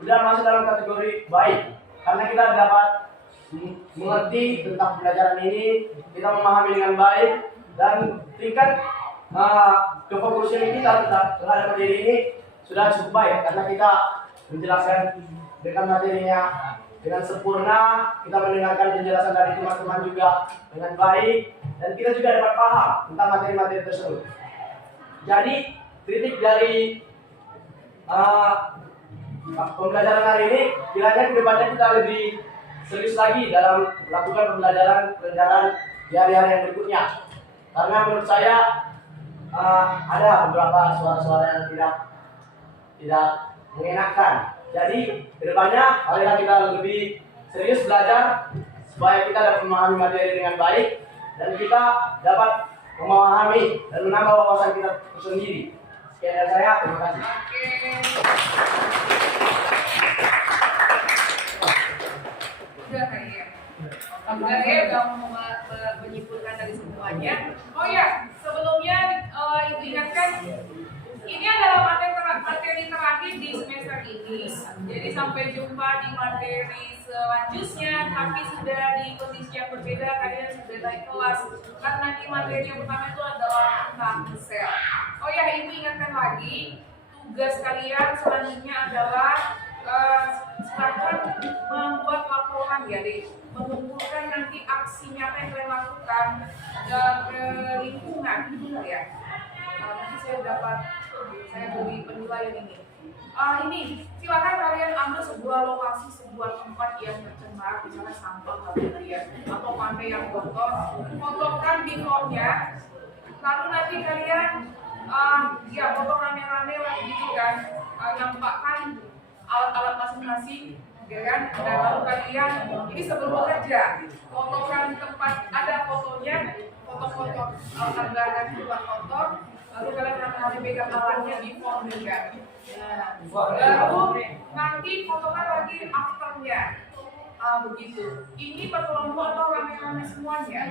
sudah masuk dalam kategori baik karena kita dapat mengerti tentang pembelajaran ini, kita memahami dengan baik, dan tingkat kefokusan kita terhadap materi ini sudah cukup baik karena kita menjelaskan dengan materinya dengan sempurna, kita mendengarkan penjelasan dari teman-teman juga dengan baik, dan kita juga dapat paham tentang materi-materi tersebut. Jadi kritik dari pembelajaran hari ini, kiranya kedepannya kita lebih serius lagi dalam melakukan pembelajaran di hari-hari yang berikutnya. Karena menurut saya ada beberapa suara-suara yang tidak mengenakan. Jadi kedepannya marilah kita lebih serius belajar supaya kita dapat memahami materi dengan baik dan kita dapat memahami dan menambah wawasan kita sendiri. Sekian dari saya, terima kasih. Udah kayaknya. Udah ya, udah mau menyimpulkan dari semuanya. Oh ya, sebelumnya Ibu ingatkan, ini adalah materi terakhir di semester ini. Jadi sampai jumpa di materi selanjutnya, tapi sudah di kondisi yang berbeda, kalian sudah naik kelas. Karena nanti materi yang pertama itu adalah tentang sel. Oh ya, Ibu ingatkan lagi, tugas kalian selanjutnya adalah silakan membuat laporan ya deh, mengumpulkan nanti aksi nyata yang kalian lakukan ke lingkungan ya. Nanti saya beri penilaian ini. Ini silakan kalian ambil sebuah lokasi, sebuah tempat yang tercemar, misalnya sampah kalian atau pantai yang kotor, fotokan beforenya, lalu nanti kalian foto rame-rame lah gitu kan, nampakkan alat-alat masing-masing, ya kan? Dan lalu kalian ini sebelum bekerja, fotokan tempat ada fotonya, foto-foto anggaran tempat kotor, lalu kalian nanti pegang alatnya di form juga. Lalu nanti fotokan lagi afternya. Begitu. Ini berkelompok atau rame-rame semuanya?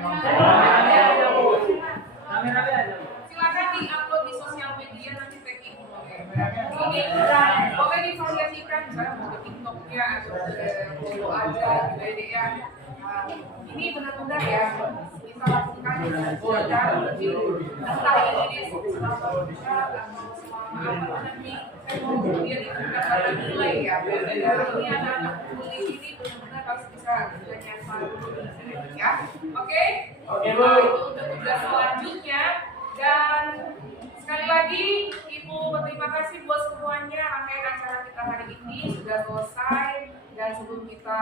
Rame-rame aja. Silakan di-upload di sosial media, nanti tag Ibu. Ini boleh divariasikan, misalnya mau ke TikToknya atau ke foto aja gitu ya. Ini benar-benar ya kita lakukan dan entah ini selama nanti saya mau kemudian itu bukan pada nilai ya. Ini anak-anak kuliah ini benar-benar harus bisa menyasar ya. Oke? Itu untuk tugas selanjutnya. Dan sekali lagi Ibu berterima kasih buat semuanya. Rangkaian acara kita hari ini sudah selesai, dan sebelum kita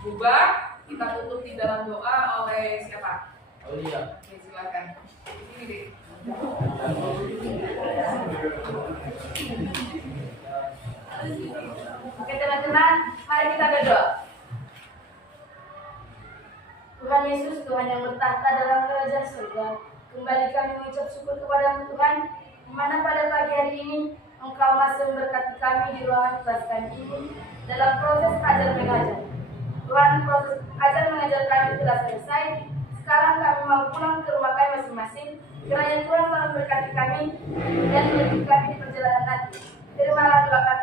bubar, kita tutup di dalam doa oleh siapa? Aulia. Oke, silakan. Ini deh. Oke teman-teman, mari kita berdoa. Tuhan Yesus, Tuhan yang bertahta dalam kerajaan surga, kembali kami mengucap syukur kepada Tuhan, di mana pada pagi hari ini Engkau Engkau masih memberkati kami di ruangan kelas kami ini dalam proses ajar mengajar. Tuhan, proses ajar mengajar kami telah selesai. Sekarang kami mau pulang ke rumah kami masing-masing. Kiranya Tuhan telah memberkati kami dan menyertai kami di perjalanan nanti. Terimalah doa kami